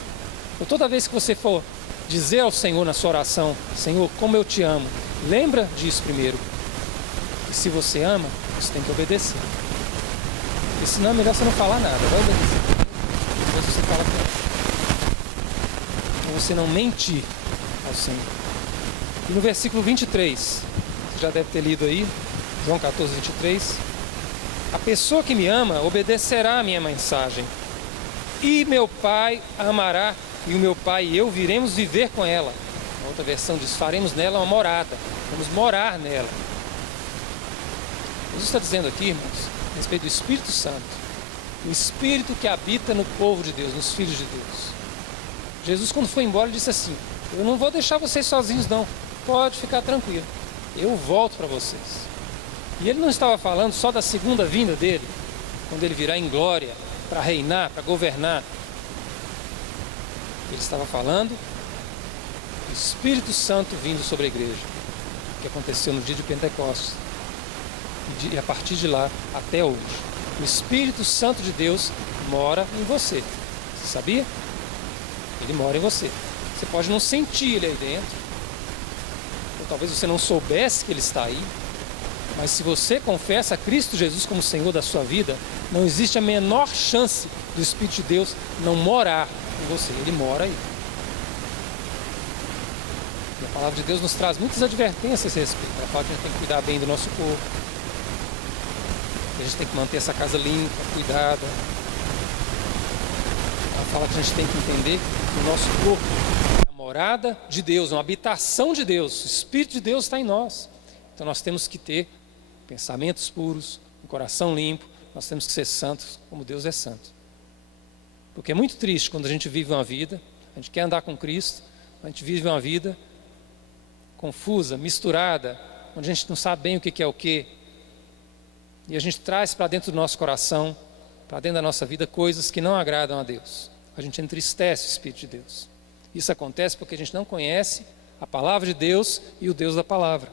ou toda vez que você for dizer ao Senhor na sua oração, Senhor, como eu te amo, lembra disso primeiro. E se você ama, você tem que obedecer. Porque senão é melhor você não falar nada, vai obedecer. Depois você fala com ele. Para você não mentir ao Senhor. E no versículo 23, você já deve ter lido aí, João 14, 23. A pessoa que me ama obedecerá a minha mensagem. E meu Pai a amará, e o meu Pai e eu viremos viver com ela. A outra versão diz, faremos nela uma morada. Vamos morar nela. Jesus está dizendo aqui, irmãos, a respeito do Espírito Santo. O Espírito que habita no povo de Deus, nos filhos de Deus. Jesus, quando foi embora, disse assim, eu não vou deixar vocês sozinhos não. Pode ficar tranquilo. Eu volto para vocês. E ele não estava falando só da segunda vinda dele, quando ele virá em glória, para reinar, para governar. Ele estava falando do Espírito Santo vindo sobre a igreja, que aconteceu no dia de Pentecostes, e a partir de lá até hoje. O Espírito Santo de Deus mora em você. Você sabia? Ele mora em você. Você pode não sentir ele aí dentro, ou talvez você não soubesse que ele está aí, mas se você confessa a Cristo Jesus como Senhor da sua vida, não existe a menor chance do Espírito de Deus não morar em você. Ele mora aí. E a palavra de Deus nos traz muitas advertências a esse respeito. Ela fala que a gente tem que cuidar bem do nosso corpo, que a gente tem que manter essa casa limpa, cuidada. Ela fala que a gente tem que entender que o nosso corpo é a morada de Deus, uma habitação de Deus. O Espírito de Deus está em nós. Então nós temos que ter pensamentos puros, um coração limpo, nós temos que ser santos como Deus é santo. Porque é muito triste quando a gente vive uma vida, a gente quer andar com Cristo, a gente vive uma vida confusa, misturada, onde a gente não sabe bem o que é o que, e a gente traz para dentro do nosso coração, para dentro da nossa vida, coisas que não agradam a Deus. A gente entristece o Espírito de Deus. Isso acontece porque a gente não conhece a palavra de Deus e o Deus da palavra.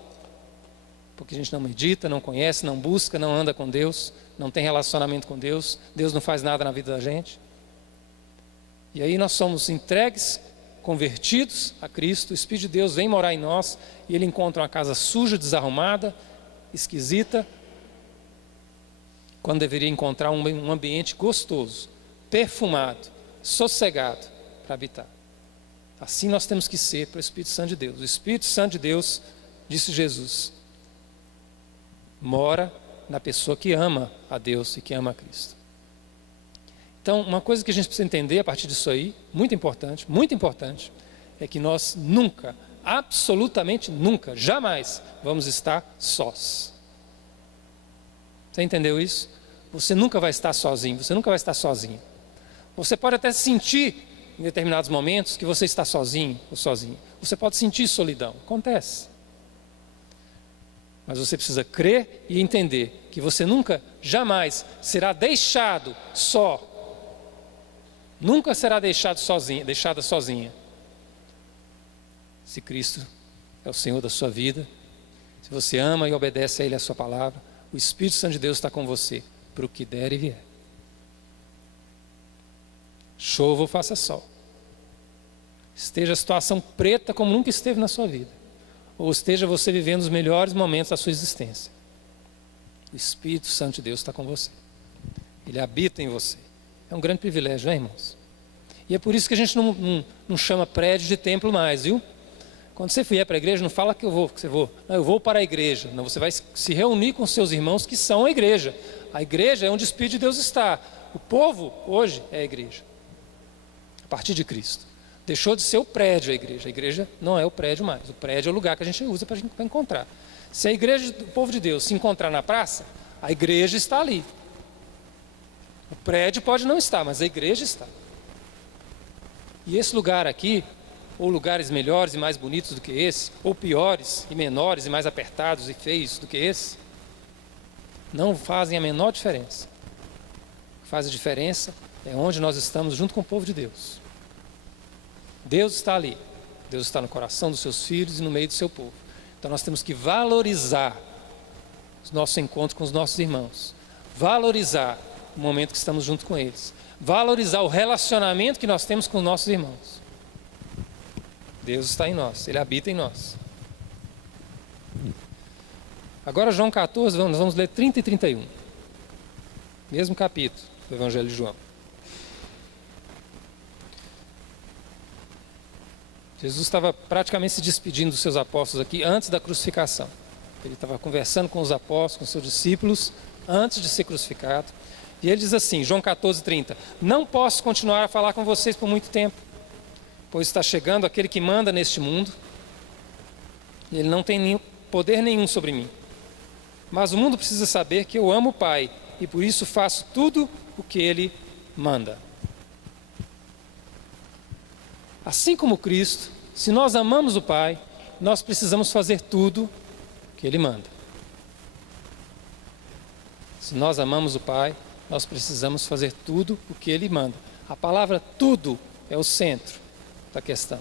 Porque a gente não medita, não conhece, não busca, não anda com Deus, não tem relacionamento com Deus, Deus não faz nada na vida da gente. E aí nós somos entregues, convertidos a Cristo, o Espírito de Deus vem morar em nós e Ele encontra uma casa suja, desarrumada, esquisita, quando deveria encontrar um ambiente gostoso, perfumado, sossegado para habitar. Assim nós temos que ser para o Espírito Santo de Deus. O Espírito Santo de Deus, disse Jesus, mora na pessoa que ama a Deus e que ama a Cristo. Então, uma coisa que a gente precisa entender a partir disso aí, muito importante, é que nós nunca, absolutamente nunca, jamais vamos estar sós. Você entendeu isso? Você nunca vai estar sozinho, você nunca vai estar sozinho. Você pode até sentir, em determinados momentos, que você está sozinho ou sozinha. Você pode sentir solidão, acontece. Mas você precisa crer e entender que você nunca, jamais será deixado só. Nunca será deixado sozinho, deixada sozinha. Se Cristo é o Senhor da sua vida, se você ama e obedece a Ele a sua palavra, o Espírito Santo de Deus está com você, para o que der e vier. Chova ou faça sol. Esteja a situação preta como nunca esteve na sua vida. Ou esteja você vivendo os melhores momentos da sua existência. O Espírito Santo de Deus está com você. Ele habita em você. É um grande privilégio, né, irmãos? E é por isso que a gente não chama prédio de templo mais, viu? Quando você vier para a igreja, não fala que você vou. Não, eu vou para a igreja. Não, você vai se reunir com seus irmãos que são a igreja. A igreja é onde o Espírito de Deus está. O povo hoje é a igreja. A partir de Cristo. Deixou de ser o prédio a igreja. A igreja não é o prédio mais. O prédio é o lugar que a gente usa para encontrar. Se a igreja do povo de Deus se encontrar na praça, a igreja está ali. O prédio pode não estar, mas a igreja está. E esse lugar aqui, ou lugares melhores e mais bonitos do que esse, ou piores e menores e mais apertados e feios do que esse, não fazem a menor diferença. O que faz a diferença é onde nós estamos junto com o povo de Deus. Deus está ali. Deus está no coração dos seus filhos e no meio do seu povo. Então nós temos que valorizar os nossos encontros com os nossos irmãos. Valorizar o momento que estamos junto com eles. Valorizar o relacionamento que nós temos com os nossos irmãos. Deus está em nós, Ele habita em nós. Agora João 14, nós vamos ler 30 e 31. Mesmo capítulo do Evangelho de João. Jesus estava praticamente se despedindo dos seus apóstolos aqui antes da crucificação. Ele estava conversando com os apóstolos, com os seus discípulos, antes de ser crucificado. E ele diz assim, João 14, 30. Não posso continuar a falar com vocês por muito tempo, pois está chegando aquele que manda neste mundo, e ele não tem poder nenhum sobre mim. Mas o mundo precisa saber que eu amo o Pai, e por isso faço tudo o que Ele manda. Assim como Cristo, se nós amamos o Pai, nós precisamos fazer tudo o que Ele manda. Se nós amamos o Pai, nós precisamos fazer tudo o que Ele manda. A palavra tudo é o centro da questão.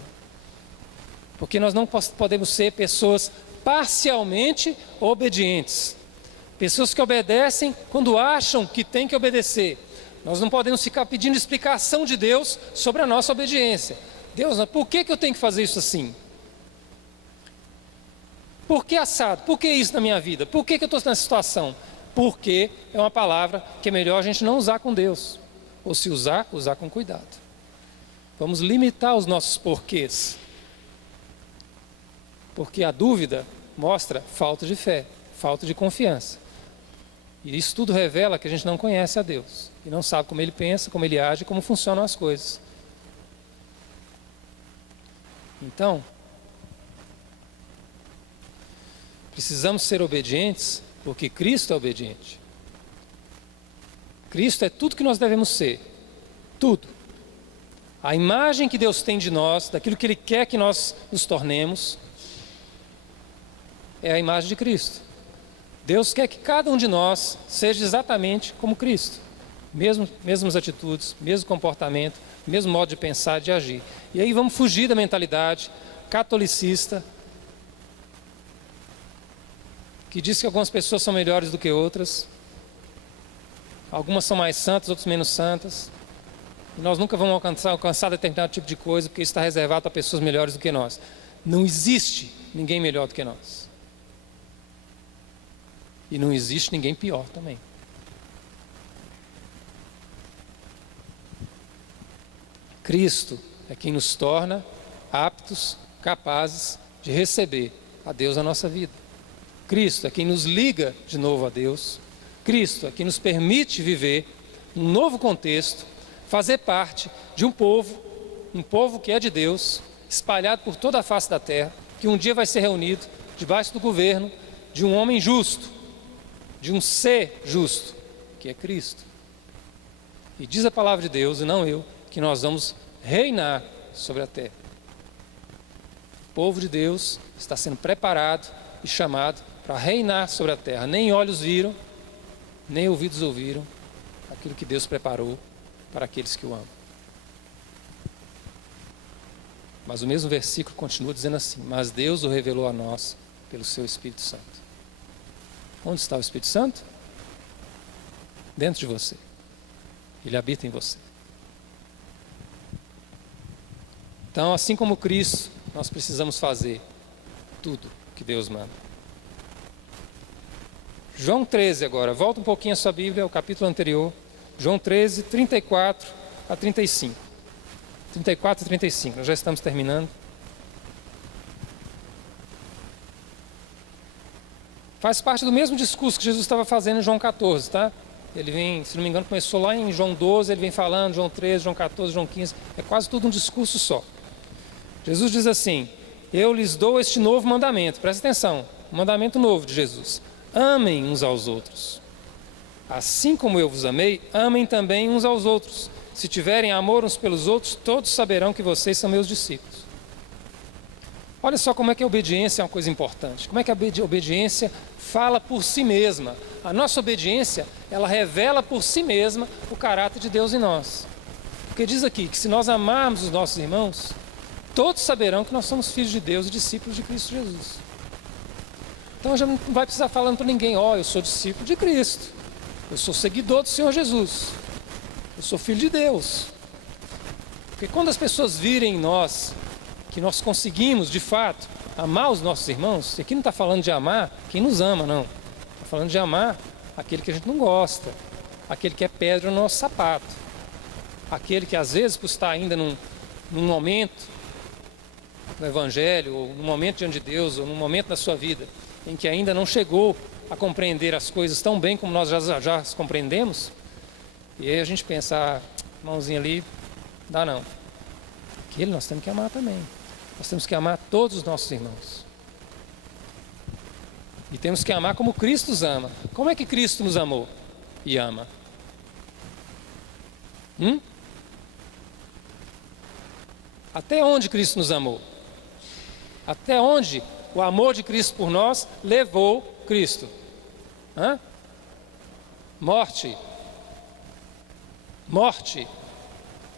Porque nós não podemos ser pessoas parcialmente obedientes. Pessoas que obedecem quando acham que tem que obedecer. Nós não podemos ficar pedindo explicação de Deus sobre a nossa obediência. Deus, por que eu tenho que fazer isso assim? Por que assado? Por que isso na minha vida? Por que eu estou nessa situação? Porque é uma palavra que é melhor a gente não usar com Deus. Ou se usar, usar com cuidado. Vamos limitar os nossos porquês. Porque a dúvida mostra falta de fé, falta de confiança. E isso tudo revela que a gente não conhece a Deus. E não sabe como Ele pensa, como Ele age, como funcionam as coisas. Então, precisamos ser obedientes, porque Cristo é obediente. Cristo é tudo que nós devemos ser. Tudo. A imagem que Deus tem de nós, daquilo que Ele quer que nós nos tornemos, é a imagem de Cristo. Deus quer que cada um de nós seja exatamente como Cristo. Mesmas atitudes, mesmo comportamento, mesmo modo de pensar, de agir. E aí vamos fugir da mentalidade catolicista, que diz que algumas pessoas são melhores do que outras. Algumas são mais santas, outras menos santas. E nós nunca vamos alcançar determinado tipo de coisa, porque isso está reservado para pessoas melhores do que nós. Não existe ninguém melhor do que nós. E não existe ninguém pior também. Cristo é quem nos torna aptos, capazes de receber a Deus na nossa vida. Cristo é quem nos liga de novo a Deus. Cristo é quem nos permite viver um novo contexto, fazer parte de um povo que é de Deus, espalhado por toda a face da terra, que um dia vai ser reunido debaixo do governo de um homem justo, de um ser justo, que é Cristo. E diz a palavra de Deus, e não eu, que nós vamos reinar sobre a terra. O povo de Deus está sendo preparado e chamado para reinar sobre a terra. Nem olhos viram, nem ouvidos ouviram aquilo que Deus preparou para aqueles que o amam. Mas o mesmo versículo continua dizendo assim: mas Deus o revelou a nós pelo seu Espírito Santo. Onde está o Espírito Santo? Dentro de você. Ele habita em você. Então, assim como Cristo, nós precisamos fazer tudo que Deus manda. João 13 agora, volta um pouquinho a sua Bíblia, ao capítulo anterior. João 13, 34 a 35. 34 e 35, nós já estamos terminando. Faz parte do mesmo discurso que Jesus estava fazendo em João 14, tá? Ele vem, se não me engano, começou lá em João 12, ele vem falando, João 13, João 14, João 15, é quase tudo um discurso só. Jesus diz assim: eu lhes dou este novo mandamento, presta atenção, um mandamento novo de Jesus: amem uns aos outros. Assim como eu vos amei, amem também uns aos outros. Se tiverem amor uns pelos outros, todos saberão que vocês são meus discípulos. Olha só como é que a obediência é uma coisa importante. Como é que a obediência fala por si mesma. A nossa obediência, ela revela por si mesma o caráter de Deus em nós. Porque diz aqui que se nós amarmos os nossos irmãos, todos saberão que nós somos filhos de Deus e discípulos de Cristo Jesus. Então já não vai precisar falando para ninguém: ó, eu sou discípulo de Cristo, eu sou seguidor do Senhor Jesus, eu sou filho de Deus. Porque quando as pessoas virem em nós que nós conseguimos, de fato, amar os nossos irmãos, e aqui não está falando de amar quem nos ama, não. Está falando de amar aquele que a gente não gosta, aquele que é pedra no nosso sapato, aquele que às vezes, por estar ainda num momento no Evangelho, ou num momento diante de Deus, ou num momento da sua vida, em que ainda não chegou a compreender as coisas tão bem como nós já as compreendemos, e aí a gente pensa: mãozinha ali, dá não. Aquele nós temos que amar também. Nós temos que amar todos os nossos irmãos. E temos que amar como Cristo nos ama. Como é que Cristo nos amou e ama? Até onde Cristo nos amou? Até onde o amor de Cristo por nós levou Cristo? Morte. Morte.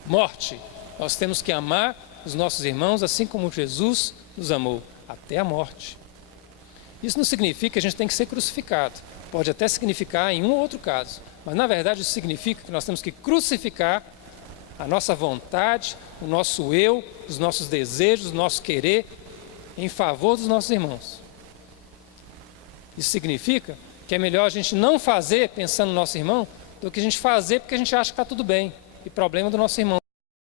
Morte. Nós temos que amar os nossos irmãos assim como Jesus nos amou, até a morte. Isso não significa que a gente tem que ser crucificado. Pode até significar em um ou outro caso, mas na verdade isso significa que nós temos que crucificar a nossa vontade, o nosso eu, os nossos desejos, o nosso querer em favor dos nossos irmãos. Isso significa que é melhor a gente não fazer pensando no nosso irmão do que a gente fazer porque a gente acha que está tudo bem. E problema do nosso irmão,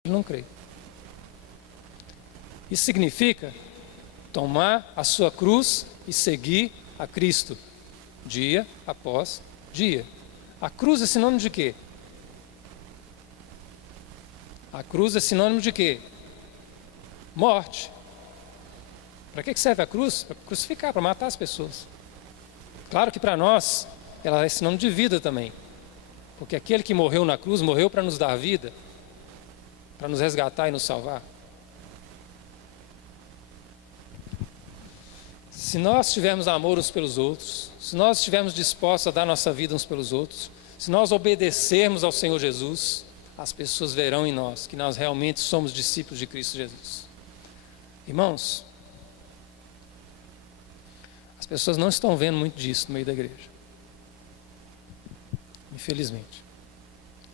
ele não crê. Isso significa tomar a sua cruz e seguir a Cristo, dia após dia. A cruz é sinônimo de quê? A cruz é sinônimo de quê? Morte. Para que serve a cruz? Para crucificar, para matar as pessoas. Claro que para nós, ela é sinônimo de vida também. Porque aquele que morreu na cruz, morreu para nos dar vida, para nos resgatar e nos salvar. Se nós tivermos amor uns pelos outros, se nós estivermos dispostos a dar nossa vida uns pelos outros, se nós obedecermos ao Senhor Jesus, as pessoas verão em nós que nós realmente somos discípulos de Cristo Jesus. Irmãos, as pessoas não estão vendo muito disso no meio da igreja. Infelizmente.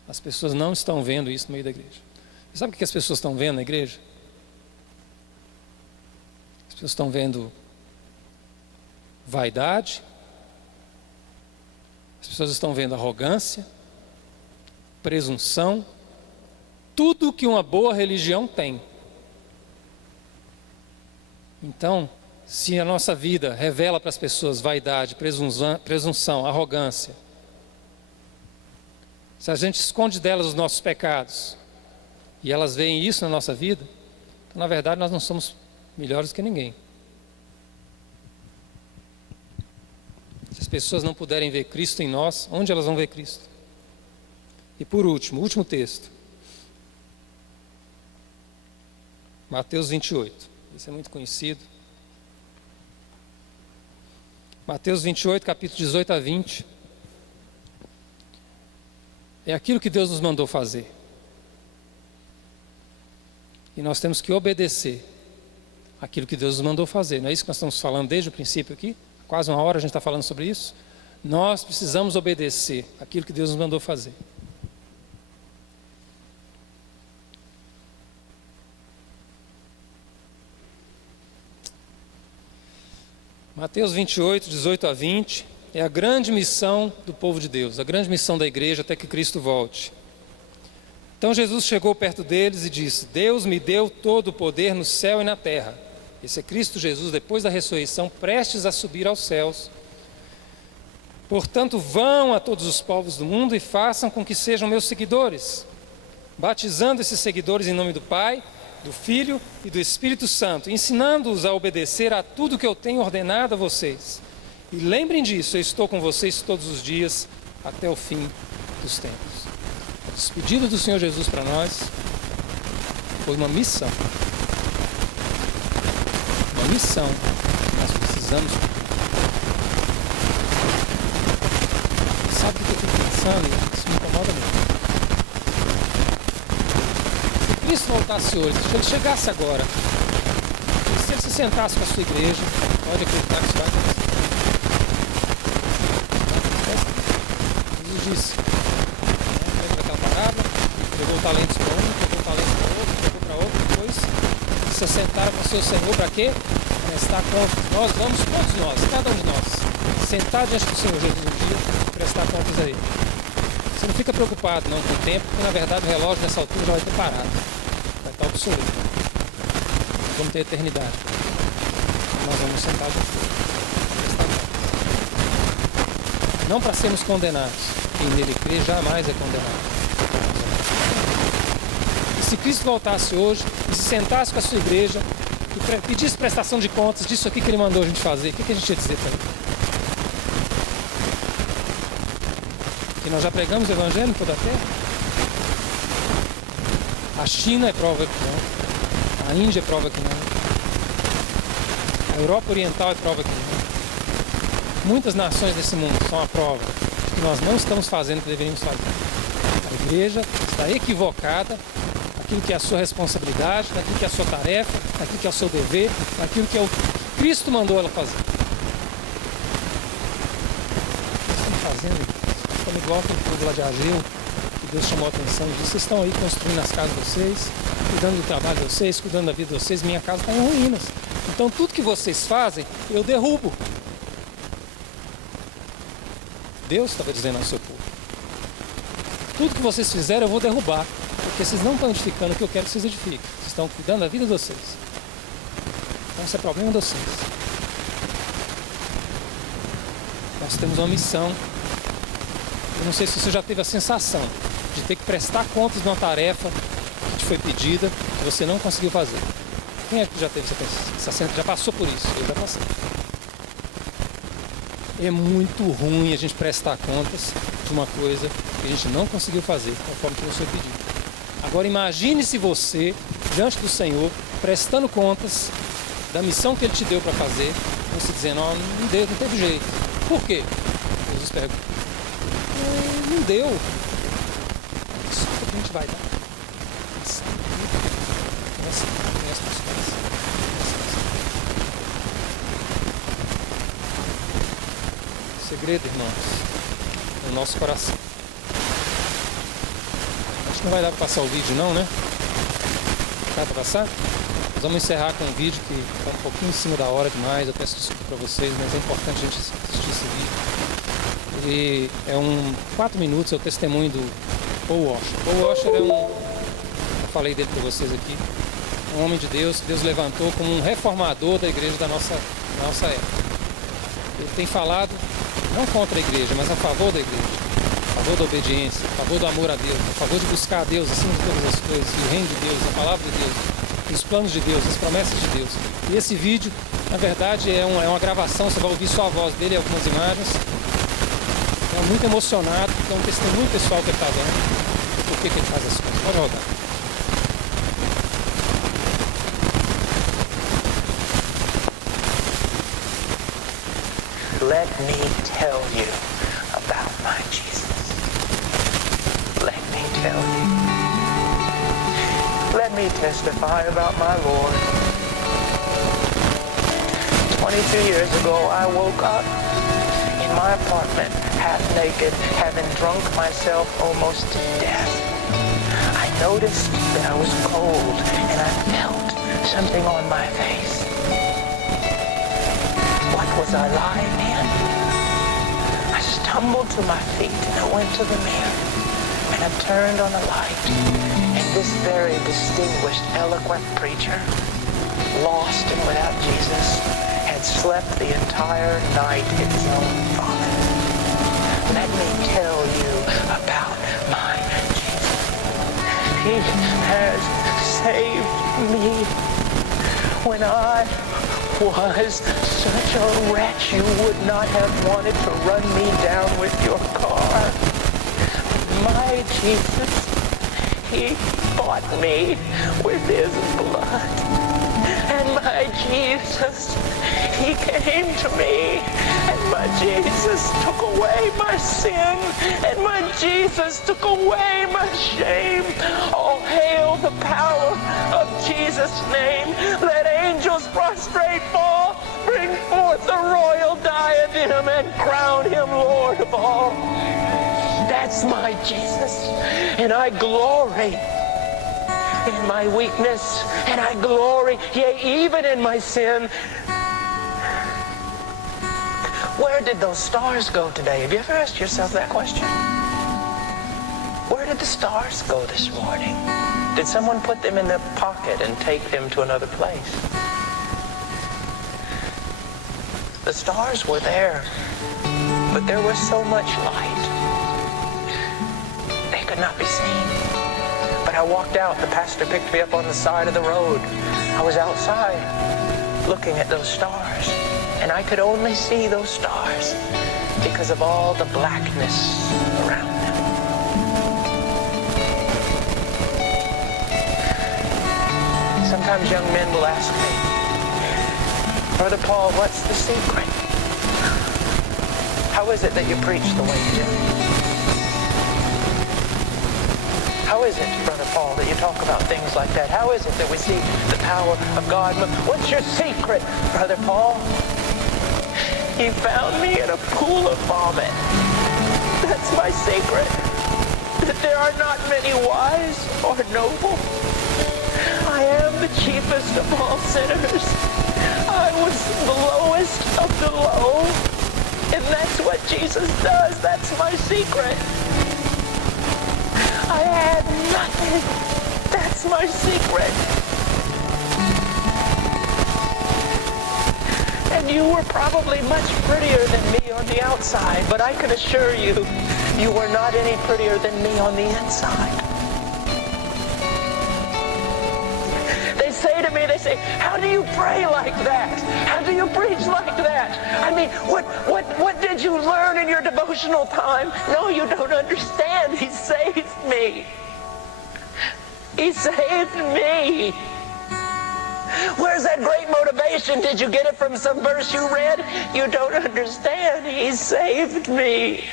As pessoas não estão vendo isso no meio da igreja. E sabe o que as pessoas estão vendo na igreja? As pessoas estão vendo vaidade, as pessoas estão vendo arrogância, presunção, tudo que uma boa religião tem. Então, se a nossa vida revela para as pessoas vaidade, presunção, arrogância, se a gente esconde delas os nossos pecados e elas veem isso na nossa vida, então, na verdade, nós não somos melhores que ninguém. Se as pessoas não puderem ver Cristo em nós, onde elas vão ver Cristo? E por último, último texto. Mateus 28. Esse é muito conhecido. Mateus 28, capítulo 18 a 20. É aquilo que Deus nos mandou fazer. E nós temos que obedecer aquilo que Deus nos mandou fazer. Não é isso que nós estamos falando desde o princípio aqui? Quase uma hora a gente está falando sobre isso. Nós precisamos obedecer aquilo que Deus nos mandou fazer. Mateus 28, 18 a 20, é a grande missão do povo de Deus, a grande missão da igreja até que Cristo volte. Então Jesus chegou perto deles e disse: Deus me deu todo o poder no céu e na terra. Esse é Cristo Jesus, depois da ressurreição, prestes a subir aos céus. Portanto, vão a todos os povos do mundo e façam com que sejam meus seguidores, batizando esses seguidores em nome do Pai, do Filho e do Espírito Santo, ensinando-os a obedecer a tudo que eu tenho ordenado a vocês. E lembrem disso, eu estou com vocês todos os dias, até o fim dos tempos. A despedida do Senhor Jesus para nós foi uma missão. Uma missão que nós precisamos. Sabe o que eu fico pensando? Isso me incomoda muito. Se Cristo voltasse hoje, se ele chegasse agora, e se ele se sentasse com a sua igreja, pode acreditar que isso vai acontecer. Jesus disse, lembra daquela parábola? Pegou talentos para um, pegou talentos para outro, pegou para outro, depois se sentaram com o seu Senhor para quê? Para prestar contas. Nós vamos, todos nós, cada um de nós, sentar diante do Senhor Jesus um dia e prestar contas a Ele. Você não fica preocupado não com o tempo, porque na verdade o relógio nessa altura já vai ter parado. Vai estar obsoleto. Nós vamos ter eternidade. Nós vamos sentar juntos. Prestar contas. Não para sermos condenados. Quem nele crê jamais é condenado. E se Cristo voltasse hoje e se sentasse com a sua igreja e pedisse prestação de contas disso aqui que ele mandou a gente fazer, o que a gente ia dizer para ele? Que nós já pregamos o Evangelho em toda a terra? A China é prova que não. A Índia é prova que não. A Europa Oriental é prova que não. Muitas nações desse mundo são a prova de que nós não estamos fazendo o que deveríamos fazer. A igreja está equivocada naquilo que é a sua responsabilidade, naquilo que é a sua tarefa, naquilo que é o seu dever, naquilo que é o que Cristo mandou ela fazer. O que estão fazendo? Estão igual aquele povo lá de Ageu, que Deus chamou a atenção e disse: vocês estão aí construindo as casas de vocês, cuidando do trabalho de vocês, cuidando da vida de vocês, minha casa está em ruínas. Então tudo que vocês fazem, eu derrubo. Deus estava dizendo ao seu povo: tudo que vocês fizerem eu vou derrubar, porque vocês não estão edificando o que eu quero que vocês edifiquem. Vocês estão cuidando da vida de vocês. Então isso é problema de vocês. Nós temos uma missão. Eu não sei se você já teve a sensação de ter que prestar contas de uma tarefa que te foi pedida e você não conseguiu fazer. Quem é que já teve essa sensação? Já passou por isso? Eu já passei. É muito ruim a gente prestar contas de uma coisa que a gente não conseguiu fazer conforme que foi pedido. Agora imagine se você, diante do Senhor, prestando contas da missão que Ele te deu para fazer, você dizendo: ó, não deu, não teve jeito. Por quê? Jesus pergunta: não deu. Isso que a gente vai dar. Segredo, irmãos, no nosso coração. Acho que não vai dar para passar o vídeo não, né? Dá para passar? Nós vamos encerrar com um vídeo que está um pouquinho em cima da hora demais. Eu peço desculpa para vocês, mas é importante a gente assistir esse vídeo. Ele é 4 minutos, é o testemunho do Paul Washer. Paul Washer é eu falei dele para vocês aqui, um homem de Deus que Deus levantou como um reformador da igreja da nossa época. Ele tem falado não contra a igreja, mas a favor da igreja, a favor da obediência, a favor do amor a Deus, a favor de buscar a Deus acima de todas as coisas, o reino de Deus, a palavra de Deus, os planos de Deus, as promessas de Deus. E esse vídeo, na verdade, é uma gravação, você vai ouvir só a voz dele e algumas imagens. É muito emocionado, porque é um testemunho pessoal que ele está dando, por que ele faz as coisas. Pode rodar. Let me tell you about my Jesus. Let me tell you. Let me testify about my Lord. 22 years ago, I woke up in my apartment, half naked, having drunk myself almost to death. I noticed that I was cold, and I felt something on my face. What was I lying in? I stumbled to my feet and I went to the mirror and I turned on the light this very distinguished, eloquent preacher, lost and without Jesus, had slept the entire night in his own vomit. Let me tell you about my Jesus. He has saved me when I was such a wretch you would not have wanted to run me down with your car. My Jesus, he bought me with his blood. And my Jesus, he came to me, and my Jesus took away my sin, and my Jesus took away my shame. Oh, hail the power of Jesus' name. Let angels prostrate fall, bring forth the royal diadem, and crown him Lord of all. That's my Jesus, and I glory in my weakness, and I glory, yea, even in my sin. Where did those stars go today? Have you ever asked yourself that question? Where did the stars go this morning? Did someone put them in their pocket and take them to another place? The stars were there, but there was so much light, they could not be seen. But I walked out. The pastor picked me up on the side of the road. I was outside looking at those stars, and I could only see those stars because of all the blackness around them. Sometimes young men will ask me, Brother Paul, what's the secret? How is it that you preach the way you do? How is it, Brother Paul, that you talk about things like that? How is it that we see the power of God? What's your secret, Brother Paul? He found me in a pool of vomit. That's my secret. That there are not many wise or noble. I am the chiefest of all sinners. I was the lowest of the low. And that's what Jesus does. That's my secret. I had nothing. That's my secret. And you were probably much prettier than me on the outside, but I can assure you, you were not any prettier than me on the inside. They say, how do you pray like that? How do you preach like that? I mean, what did you learn in your devotional time? No, you don't understand. He saved me. He saved me. Where's that great motivation? Did you get it from some verse you read? You don't understand. He saved me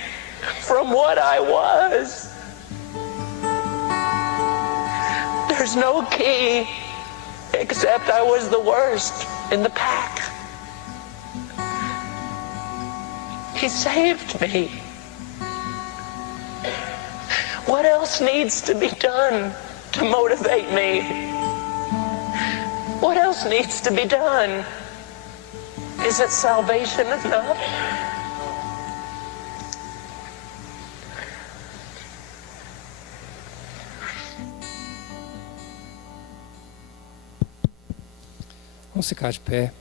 from what I was. There's no key. Except I was the worst in the pack. He saved me. What else needs to be done to motivate me? What else needs to be done? Is it salvation enough? Vamos ficar de pé.